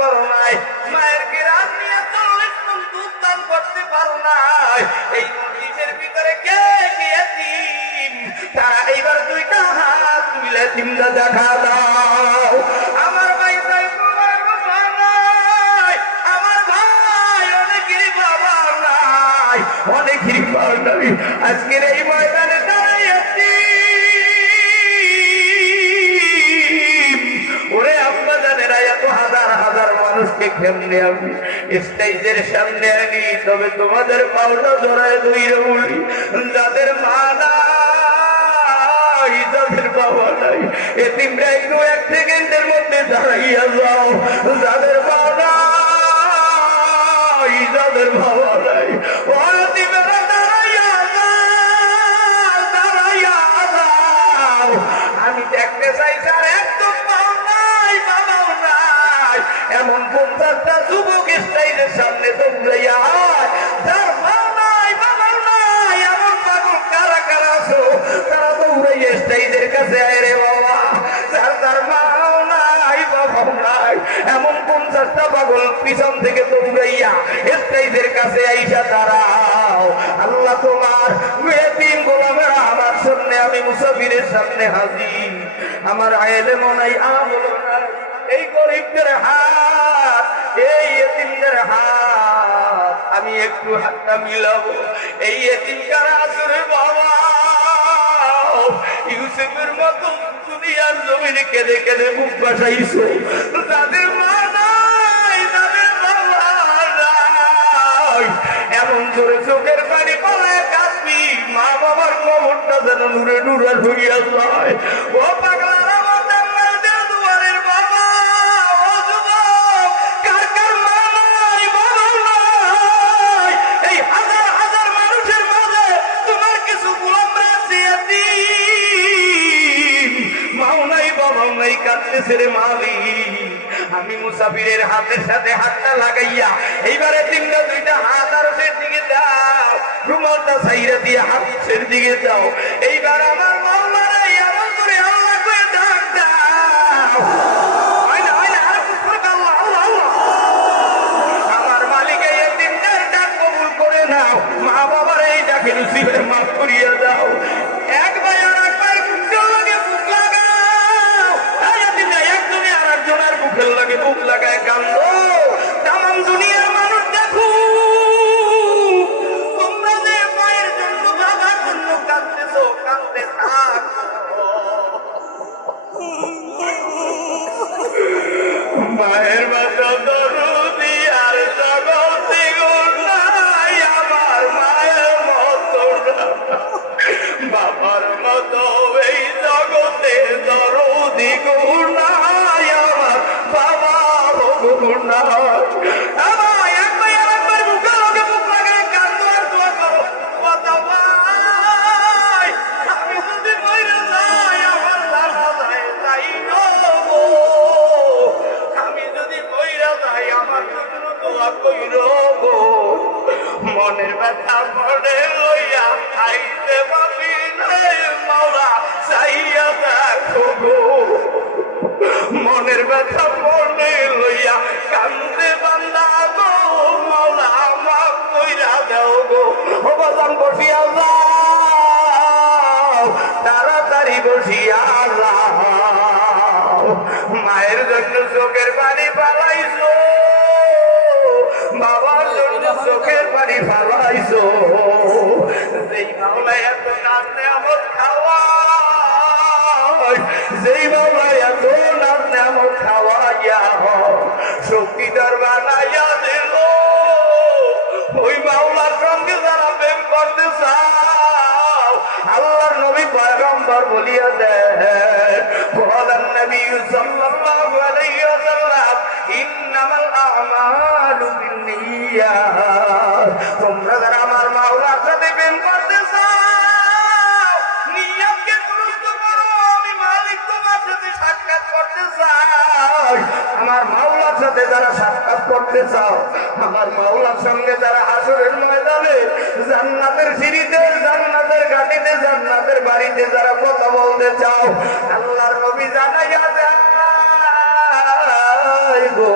করো নাই, মায়ের গ্রাম নিয়ে 40 মণ দুধ দান করতে পারো নাই, এই মসজিদের ভিতরে কে কে এতিম? তারা এইবার দুইটা হাত মিলে এতিমটা দেখা দাও। আমার ভাই সাইফুলের বাবা নাই, আমার ভাই অনেকেরই বাবা নাই, অনেকেরই বাবা নাই। আজকের এই ময়দানে দাঁড়াই ওরে আব্বা জানেরা এত হাজার হাজার মানুষকে কেমনে আমি স্টেজের সামনে আনি? তবে তোমাদের পাওনা জড়ায় দইরে বলি, যাদের মা নাই, যাদের বাবা নাই, এতিমরা একটু 1 সেকেন্ডের মধ্যে দাঁড়াইয়া যাও। যাদের মা নাই, যাদের বাবা নাই, এতিমরা দাঁড়াইয়া যাও, দাঁড়াইয়া যাও। আমি দেখতে চাই স্যার একদম এমন 50টা যুবক স্টেজের সামনে দৌড়াইয়া যার মা নাই, বাবা নাই, এমন পাগল কারা কারা আছো? তারা দৌড়াইয়া স্টেজের কাছে আয় রে বাবা, যার মাও নাই, বাবাও নাই, এমন 50টা পাগল পিছন থেকে দৌড়াইয়া স্টেজের কাছে আইসা দাঁড়াও। আল্লাহ তোমার এতিম গোলামেরা আমার সামনে, আমি মুসাফিরের সামনে হাজির। আমার আয়েলে মনাই আমল নাই, এই গরিবদের হাত, এই এতিমদের হাত আমি একটু হাতটা মিলাবো। এই এতিম কারা আসরে বাবা? ইউসুফের মতো দুনিয়ার জমিনে কেঁদে কেঁদে মুখ বাসাইছো, তাদের মা নাই, তাদের বাবা নাই, এমন জোরে চোখের পানি পালায় কাঁদবি, মা বাবার কবরটা যেন নুরে নুরার হইয়া যায়। ও পাগলা আমি মুসাফিরের হাতের সাথে হাতটা লাগাইয়া এইবারে 2টা হাত আরশের দিকে দাও, রুমালটা ছাইরা দিয়ে হাতের দিকে দাও। এইবার আমার মাওলানা এমন করে আল্লাহ করে ডাক দাও, আমার মালিক এই 3টার ডাক কবুল করে নাও। মা বাবার এই ডাকে নসিবের মাফ করিয়া দাও। একবার আরেকবার বুকের লাগে বুক লাগায় কান্দো, তামাম দুনিয়ার মানুষ দেখো তোমরা যে মায়ের জন্য বাবার জন্য কাঁদতেছো, কাঁদতে থাকো। মায়ের মতো দরদি আর জগতে নাই, আমার মায়ের মতো বাবার মতো এই জগতে দরদি নাই, আমার বাবা আমি যদি মরে যাই আমার জানা যায় তাই নবো, আমি যদি মরে যাই আমার জন্য দোয়া কইর গো। মনের ব্যথা মনে লইয়া খাইতে পাবি নাই মাওলা, চাইয়া দেখো গো। মনের ব্যথা মনে লইয়া কান্দে বান্দা গো, মাওলা মাফ কইরা দাও গো। ও বাজান বসিয়া যাও, তাড়াতাড়ি বসিয়া যাও। মায়ের জন্য চোখের পানি ফালাইছো, বাবার জন্য চোখের পানি ফালাইছো। যেই মাওলা এত নাম নেয়ামত খাওয়ায়, যেই মাওলা এত নাম নেয়ামত খাওয়াইয়া শক্তিদার বানাইয়া দিল, ওই মাওলার সঙ্গে যারা প্রেম করতে চাও আল্লাহর নবী পয়গম্বর বলিয়া দেন, বলেন নবী সাল্লাল্লাহু আলাইহি ওয়াসাল্লাম, ইন্নামাল আমালু বিন্নিয়াত। তোমরা যারা আমার মাওলার সাথে প্রেম করতে চাও নিয়তকে দুরুস্ত করো, আমি মালিক তোমার সাথে সাক্ষাৎ করতে চাই। আমার মাওলার সাথে যারা সাক্ষাৎ করতে চাও, আমার মাওলার সঙ্গে যারা হাসরের ময়দানে জান্নাতের সিঁড়িতে, জান্নাতের ঘাটিতে, জান্নাতের বাড়িতে যারা কথা বলতে চাও, আল্লাহর নবী জানাইয়া দেয় গো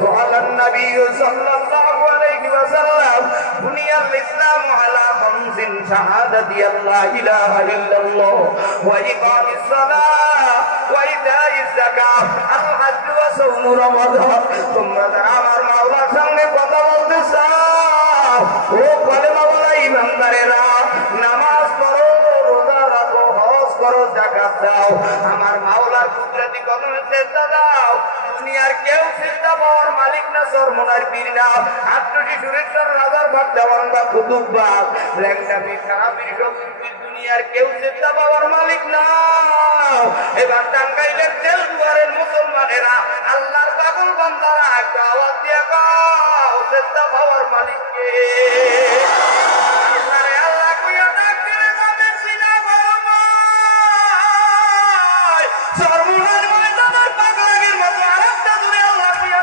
ক্বালান নবী সাল্লাল্লাহু আলাইহি ওয়াসাল্লাম বুনিয়াল ইসলামু আলা খামসিন শাহাদাতি আল্লা ইলাহা ইল্লাল্লাহ ওয়া ইকামিস সালাহ ওয়া ইতাইজ যাকাত আল হজ্জ ওয়া সাওম রমাদান তোমরা যারা আমার মাওলার সঙ্গে কথা বলতে চাও ও কলেমা বলা ইমানদারেরা নামাজ পড়ো রোজা রাখো হজ করো যাকাত দাও আমার মাওলার কুদরতি কদমে সেজদা দাও দুনিয়ার কেউ সেজদা পাওয়ার মালিক না সরমনার পীর না আটটি সুরেশ্বর রাজার ভাগ দেওয়ান বা কুতুব বাগ ল্যাংটা পীর সারা পীর শক্তির দুনিয়ার কেউ সেজদা পাওয়ার মালিক না এবার টাঙ্গাইলের তেল দুয়ারের মুসলমানেরা আল্লাহর পাগল বান্দারা একটা আওয়াজ দিয়া গাও সেজদা পাওয়ার মালিককে আল্লাহ কইয়া ডাক দিলে যাবে সিনা গরমায় সর্বনার ময়দানের পাগলাগের মতো আরেকটা দূরে আল্লাহ কইয়া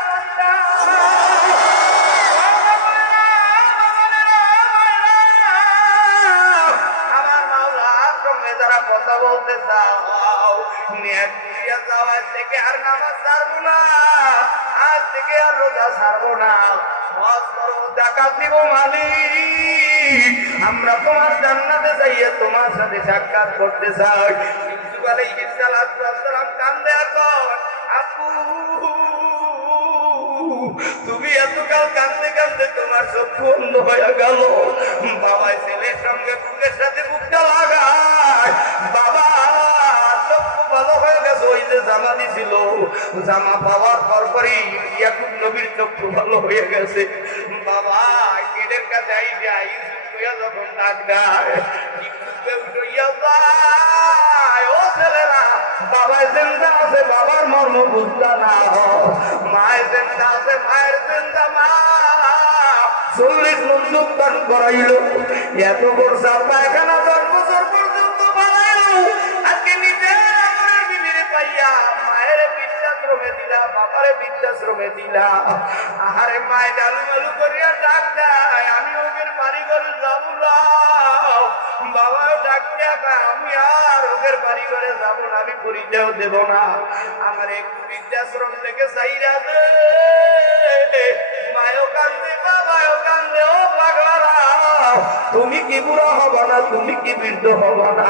আমার মাওলার সঙ্গে যারা কথা বলতে চাও নিয়ত করিয়া যাও আজ থেকে আর নামাজ ছাড়বো না আজ থেকে আর রোজা ছাড়বো না হজ করবো যাকাত দিব মালিক আমরা তোমার জান্নাতে যাইয়া তোমার সাথে সাক্ষাৎ করতে চাই ইউসুফ আলাইহিস সালাম কান্দে এখন আপু তুমি এতকাল কান্দে কান্দে তোমার চক্ষু অন্ধ হয়ে গেল বাবা ছেলের সঙ্গে বুকের সাথে বুকটা লাগায় বাবা চক্ষু ভালো হয়ে গেছে ওই যে জামা দিছিল জামা পাওয়ার পরপরই ইয়াকুব নবীর চক্ষু ভালো হয়ে গেছে বাবা গেটের কাছে আইসা ইউসুফ কইয়া যখন ডাক দেয় ইউসুফে উঠইয়া যায় ও ছেলেরা বাবা জিন্দা আছে বাবার মর্ম বুঝতা না মায়ের জিন্দা আছে মায়ের জিন্দা মা 40 মন যোগদান করাইল এত বড় পায়খানা 10 বছর পর্যন্ত বানাইল আজকে নিজের আমার বিবিরে পাইয়া মায়ের বৃদ্ধাশ্রমে দিলা বাবারে বৃদ্ধাশ্রমে দিলা আহারে মায়ের ডালু মালু করিয়া ডাক দেয় আমি ওদের বাড়ি ঘরে যাবো না বাবাও ডাক দেয়া আমি আর ওদের বাড়ি ঘরে যাবো না আমি পরিচয় দেব না আমার একটু বৃদ্ধাশ্রম থেকে চাইরা দে মায়ও কান্দে বাবাও কান্দে ও পাগলারা তুমি কি বুড়া হবা না তুমি কি বৃদ্ধ হবা না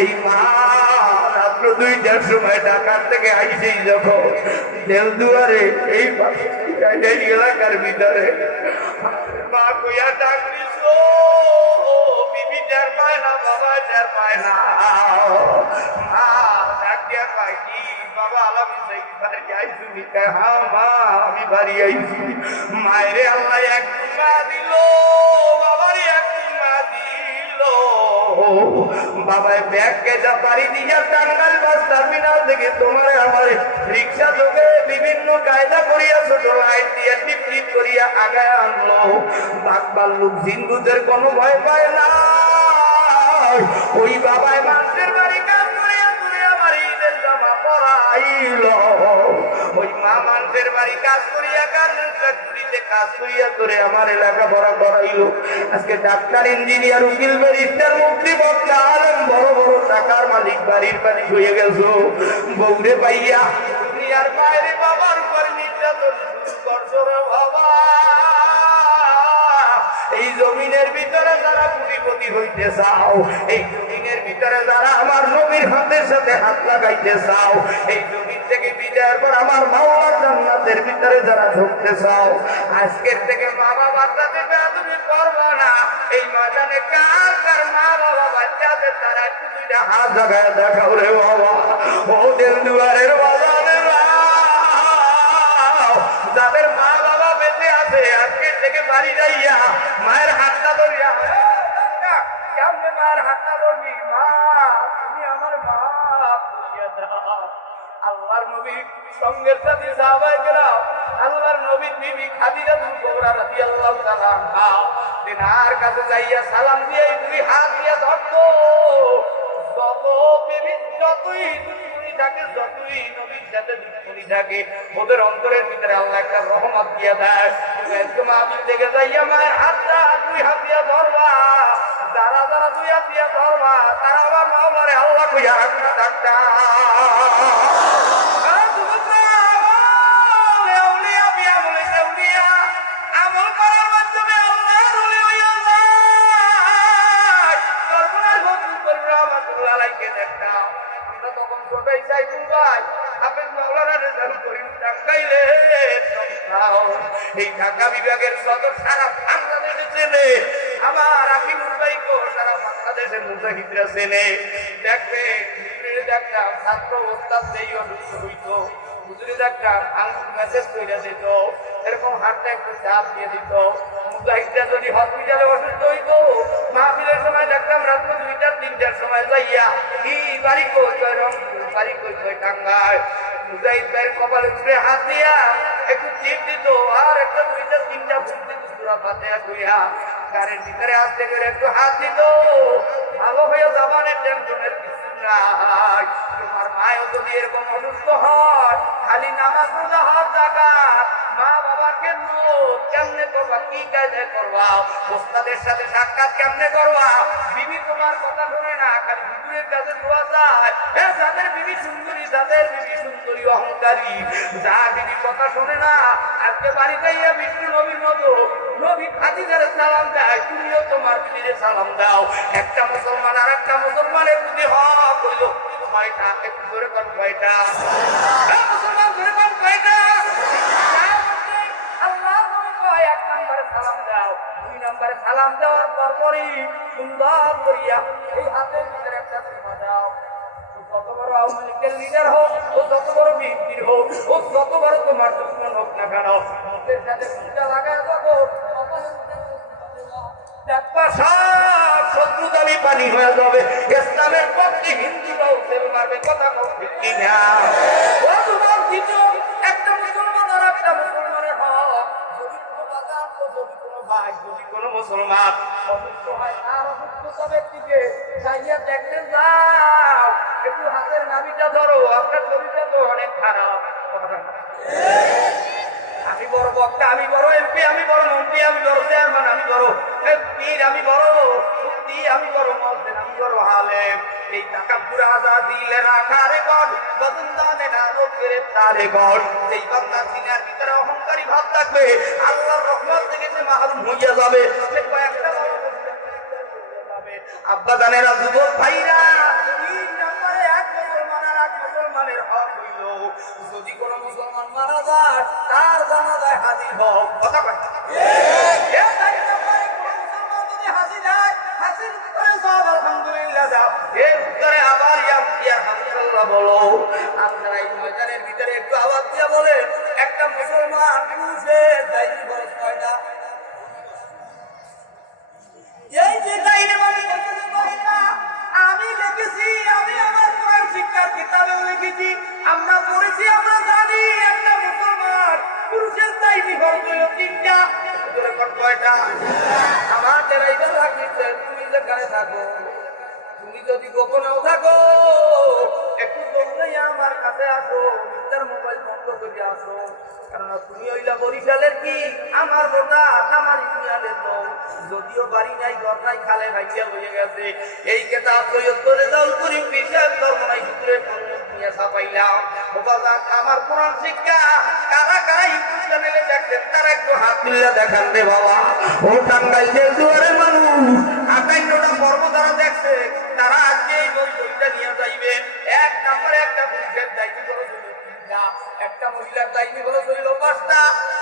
এই মা রাত্র 2টার সময় ঢাকার থেকে আইসেই যখন দেলদুয়ারে এই এলাকার ভিতরে মা কইয়া ডাক দিছ বিবি যার পায় না বাবা যার পায় না মা ডাক দিয়া পাই কি বাবা আলামি আইসি হ্যাঁ মা আমি বাড়ি আইসি মায়েরে আল্লাহ এক মা দিল বাবারই এক মা দিল বাবায় ব্যাগ কেজা পারি দিয়া টাঙ্গাইল বাস টার্মিনাল থেকে তোমার আমার রিক্সা যোগে বিভিন্ন কায়দা করিয়া ছোট লাইট দিয়ে টিপ টিপ করিয়া আগায় আনলো বাঘ ভাল্লুক জিন্দুদের কোনো ভয় পায় না ওই বাবায় মানুষের বাড়ি কাজ করিয়া করিয়া আমার ঈদের জামা পরাইল ওই মা মানুষের বাড়ি কাজ করিয়া গার্মেন্টস ফ্যাক্টরিতে কাজ করিয়া করে আমার এলাকা ভরা করাইলো আজকে ডাক্তার ইঞ্জিনিয়ার উকিল ব্যারিস্টার মুক্তি বক্তা আলেম বড় বড় টাকার মালিক বাড়ির মালিক হয়ে গেছো বউরে পাইয়া দুনিয়ার বাইরে বাবার উপর নির্যাতন করছো রে বাবা এই জমিনের ভিতরে যারা কোটিপতি হইতে চাও এই জমিনের ভিতরে যারা আমার নবীর হাতের সাথে হাত লাগাইতে চাও এই জমিন থেকে বিজয়ের পর আমার মাওলার জান্নাতের ভিতরে যারা ঢুকতে চাও আজকের থেকে মা বাবার সাথে তুমি করবা না এই ময়দানে কার কার মা বাবা বাচ্চাদের তারা একটু 2টা হাত জাগায় দেখাও রে বাবা ও দেলদুয়ারের বাজারেরা যাদের মা বাবা বেঁচে আছে আজকের থেকে বাড়ি যাইয়া মায়ের হাতটা ধরিয়া কেমনে মায়ের হাতটা ধরবি মা তুমি আমার মা খুশিয়া দাও আল্লাহর নবী সঙ্গের সাথে সাহাবায়ে কেরাম আল্লাহর নবীর বিবি খাদিজাতুল কুবরা রাদিয়াল্লাহু তাআলা আনহা তিনার কাছে যাইয়া সালাম দিয়ে 2 হাত দিয়ে ধরতো যত বিবি যতই দুশ্মনী থাকে যতই নবীর সাথে দুশ্মনী থাকে ওদের অন্তরের ভিতরে আল্লাহ একটা রহমত দিয়ে দেয় একদম আপনি দেখে যাইয়া মায়ের হাতটা 2 হাত দিয়ে ধরবা যারা যারা 2 হাত দিয়ে ধরবা তারা আমার মাওলারে আল্লাহ কইয়া রাখা ডাক্তার বালাইকে দেখতাম। আমরা তখন ছোটাই চাই ভাই হাফেজ মাওলানা রেজাউল করিম টাঙ্গাইলে এই ঢাকা বিভাগের সদর সারা বাংলাদেশে চেনে, আমার আকিমুল ভাইকে সারা বাংলাদেশের মুজাহিদরা চেনে। দেখবে দেখতাম ছাত্র ওস্তাদ যেই অসুস্থ হইতো হুজুরে দেখতাম আঙ্গুল মেসেজ করে দিত, এরকম হাতটা একটু চাপ দিয়ে দিত। মুজাহিদরা যদি হসপিটালে অসুস্থ হইতো মাহফিলের সময় দেখতাম রাত 2টা 3টার সময় যাইয়া কি বাড়ি কই রংপুর, বাড়ি কই টাঙ্গাইল। মুজাহিদ ভাইয়ের কপালে ছুঁড়ে হাত দিয়া একটু চিপ দিত আর একটা 2টা 3টা ফুট দিত সূরা ফাতিহা কইয়া গাড়ির ভিতরে আসতে করে একটু হাত দিত। ভালো হয়ে যাবানের টেনশনের কিছু নাই। তোমার মায়ও যদি এরকম অসুস্থ হয় খালি নামাজ রোজা হজ যাকাত মা বাবাকে কেমনে করবা, কি কাজে করবা, ওস্তাদের সাথে সাক্ষাৎ কেমনে করবা, বিবি তোমার কথা শুনে না খালি হুজুরের কাছে দোয়া চায়। যাদের বিবি সুন্দরী, যাদের বিবি সুন্দরী অহংকারী, যার বিবি কথা শোনে না আজকে বাড়িতে গিয়ে বিষ্ণু নবীর মতো নবী খাদিজারে সালাম দেয়, তুমিও তোমার বিবিরে সালাম দাও। একটা মুসলমান আর একটা মুসলমানের প্রতি হক হইল কয়টা, একটু ধরে কোন কয়টা, মুসলমান ধরে কোন কয়টা। আল্লাহ কয় 1 নম্বরে সালাম দাও, 2 নম্বরে সালাম দেওয়ার পরপরই সুন্দর করিয়া এই হাতের ভিতরে একটা চুমা দাও। কত বড় আওয়ামী লীগের লিডার হোক, ও যত বড় বিএনপির হোক, ও যত বড় তোমার দুশ্মন হোক না কেন, মুখের সাথে মুখটা লাগায় দেবো, দেখবা সব শত্রু দাবি পানি হয়ে যাবে। ইসলামের পক্ষে হিন্দুরাও সেল মারবে, কথা বলছে কিনা? ও তোমার কিছু একটা মুসলমান আর একটা মুসলমানের হক, যদি কোনো বাজার, যদি কোনো ভাই, যদি কোনো মুসলমান অসুস্থ হয় আর অসুস্থ ব্যক্তিকে চাইয়া দেখতে যাও, একটু হাতের নাভিটা ধরো, আপনার শরীরটা তো অনেক খারাপ। আমি বড় বক্তা, আমি বড় এমপি, আমি বড় মন্ত্রী, আমি বড় চেয়ারম্যান, আমি বড় পীর, আমি বড় মুফতি, আমি বড় মুয়াজ্জিন, আমি বড় আলেম। এই তাকাব্বুর আজাদি লেনা কারে গড বদনদানে না রোকের তারে গড। এই বান্দা সিনার ভিতরে অহংকারী ভাব থাকবে, আল্লাহর রহমত থেকে সে মাহরুম হইয়া যাবে। সে কয়েকটা আব্বা জানেরা, যুবক ভাইরা, 3 নম্বরে এক মুসলমান আর এক মুসলমানের হক হইল যদি কোনো মুসলমান মারা যায় তার জানাজায় হাজির হও। কথা কয় ঠিক? এই 4 নম্বরে কোনো মুসলমান যদি হাজির হয়, হাজির করে সব আলহামদুলিল্লাহ দাও, এর উত্তরে আবার ইয়া আলহামদুলিল্লাহ বলো। আপনারা এই ময়দানের ভিতরে একটু আওয়াজ দিয়ে বলেন, একটা মুসলমান পুরুষের দায়িত্ব খরচ কয়টা? এই যে দাইলে মানে আমি লিখেছি, আমি আমার কোরআন শিক্ষার কিতাবেও লিখেছি, আমরা পড়েছি, আমরা জানি একটা মুসলমান পুরুষের দাইনি খরচ হলো 3টা। কয়টা? আমার ড্রাইভার রাখিছে, তুমি যেখানে থাকো, তুমি যদি গোপনেও থাকো একটু দৌড়াইয়া আমার কাছে আসো, তার মোবাইল বন্ধ করে আসো, কারণ তুমি হইলা বরিশালের কি আমার বোঝা, আমার ইউনিয়নের লোক, যদিও বাড়ি নাই, ঘর নাই, খালে ভাইয়া হয়ে গেছে। এই কেতা সৈয়দ করে দাও করিম বিশেষ ধর্মনাই সূত্রে নিয়ে ছাপাইলাম। আমার কোরআন শিক্ষা কারা কারা ইউটিউব চ্যানেলে দেখছেন তারা একটু হাত তুলে দেখান রে বাবা। ও টাঙ্গাইল জেলদুয়ারের মানুষ 58টা পর্ব যারা দেখছে তারা আজকে এই বইটা নিয়ে যাইবে। 1 নম্বরে একটা পুরুষের দায়িত্ব করে একটা মহিলার দায়িত্ব হলো শরীর 5টা,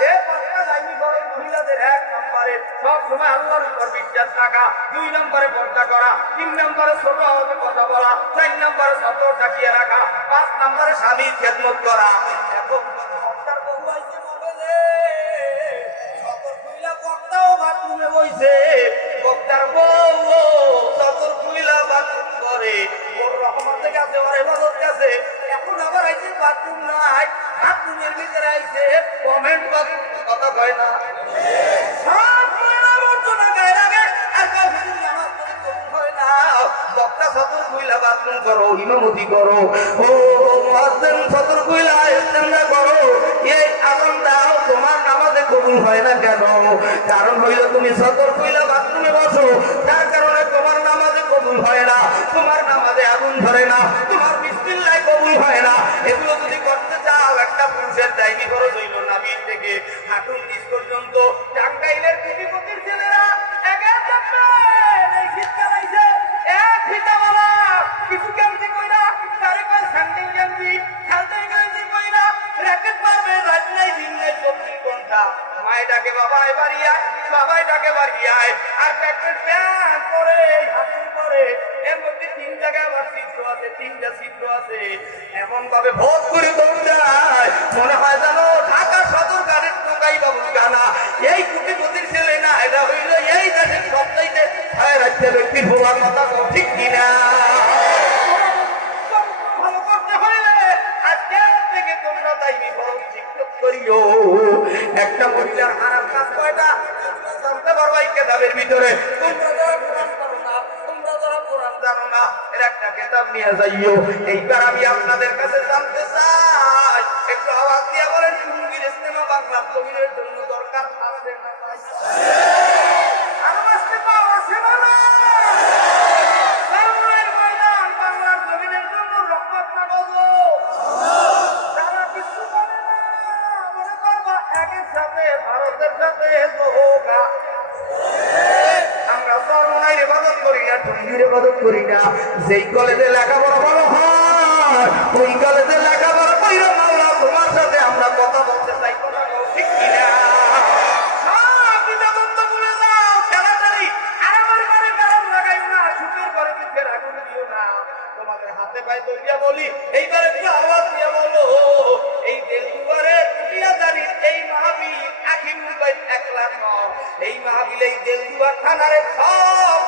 এই 5টা দায়িত্ব করে মহিলাদের। 1 নম্বরে সব সময় আল্লাহর উপর বিশ্বাস রাখা, 2 নম্বরে পর্দা করা, 3 নম্বরে ছোট আওয়াজে কথা বলা, 4 নম্বরে সতর্ক থাকিয়ে রাখা, 5 নম্বরে স্বামীর খেদমত করা। এখন বক্তার বহু আইছে মোবাইলে, সতর্ক হইলা বক্তাও বাথরুমে বইছে, বক্তার বউ সতর্ক হইলা বাথরুম করে, ওর রহমতে গেছে, ওর ইবাদত গেছে। এখন আবার আইছে বাথরুম নাই, বাথরুমের ভিতরে আইছে কমেন্ট করে, কথা কয় না সব আলোচনা গায়ে লাগে। আর কখন নামাজ পড়তে হয় না, বক্তা সতর্ক হইলা বাথরুম করো, ইমামতি করো, ও মুয়াজ্জিন সতর্ক হইলা ইস্তেঞ্জা করো। এই আযান দাও, তোমার নামাজে কবুল হয় না কেন? কারণ হইল তুমি সতর্ক হইলা বাথরুমে বসো, তার কারণে তোমার নামাজে কবুল হয় না, তোমার নামাজে আগুন ধরে না, তোমার বিসমিল্লাহ কবুল হয় না। এগুলো যদি করতে চাও একটা পুরুষের দায়নি খরচ হইল নাভি থেকে হাঁটুর নিচ পর্যন্ত। টাঙ্গাইলের কোটিপতির ছেলেরা এগিয়ে থাকবেন, এই শীতকাল আইছে, এক ফিতাওয়ালা কিছু তিনটা ছিদ্র আছে, এমন ভাবে ভোট করে দৌড়ায় মনে হয় জানো ঢাকা সদর গাড়ির টোকাই বাবু গানা। এই কোটিপতির ছেলে না, এটা হইল এই দেশের সবচাইতে ছায় রাজ্যের ব্যক্তির বলার কথা ঠিক কিনা? ভালো করতে হইলে আজকে থেকে তোমরা তাই বিবরণ শিক্ষক করিও। একটা মহিলার হারাম কাজ কয়টা জানতে পারবা এই কেতাবের ভিতরে। তোমরা যারা কোরআন জানো না, তোমরা যারা কোরআন জানো না, এর একটা কেতাব নিয়ে যাইও। এইবার আমি আপনাদের কাছে জানতে চাই, একটু আওয়াজ দিয়ে বলেন, টুঙ্গির ইস্তেমা বাংলার জমিনের জন্য দরকার আছে না? আরো আসতে পাও আছে না? বাংলার ময়দান বাংলার জমিনের জন্য রহমত না বলো। তারা কিছু বলে না, মনে করবা একের সাথে ভারতের সাথে যোগা। আমরা সর্বনাই ইবাদত করি না, টুঙ্গির ইবাদত করি না। যেই কলেজে লেখাপড়া ভালো হয় ওই কলেজে লেখাপড়া কইরা মাওলা তোমার সাথে আমরা কথা বলতে চাই, কথা বল ঠিক কিনা? সব বিনোদন তো ভুলে যাও, খেলাটারি আর আমার ঘরে কারণ লাগাইও না, সুযোগ করে পিঠের আগুন দিও না। তোমাদের হাতে পায়ে দড়িয়া বলি, এইবার একটু আওয়াজ দিয়ে বলো, এই দেলদুয়ারে দুনিয়া জানি এই মাহফিল আখির মুবাইল একলা নয়, এই মাহফিল এই দেলদুয়ার থানারে সব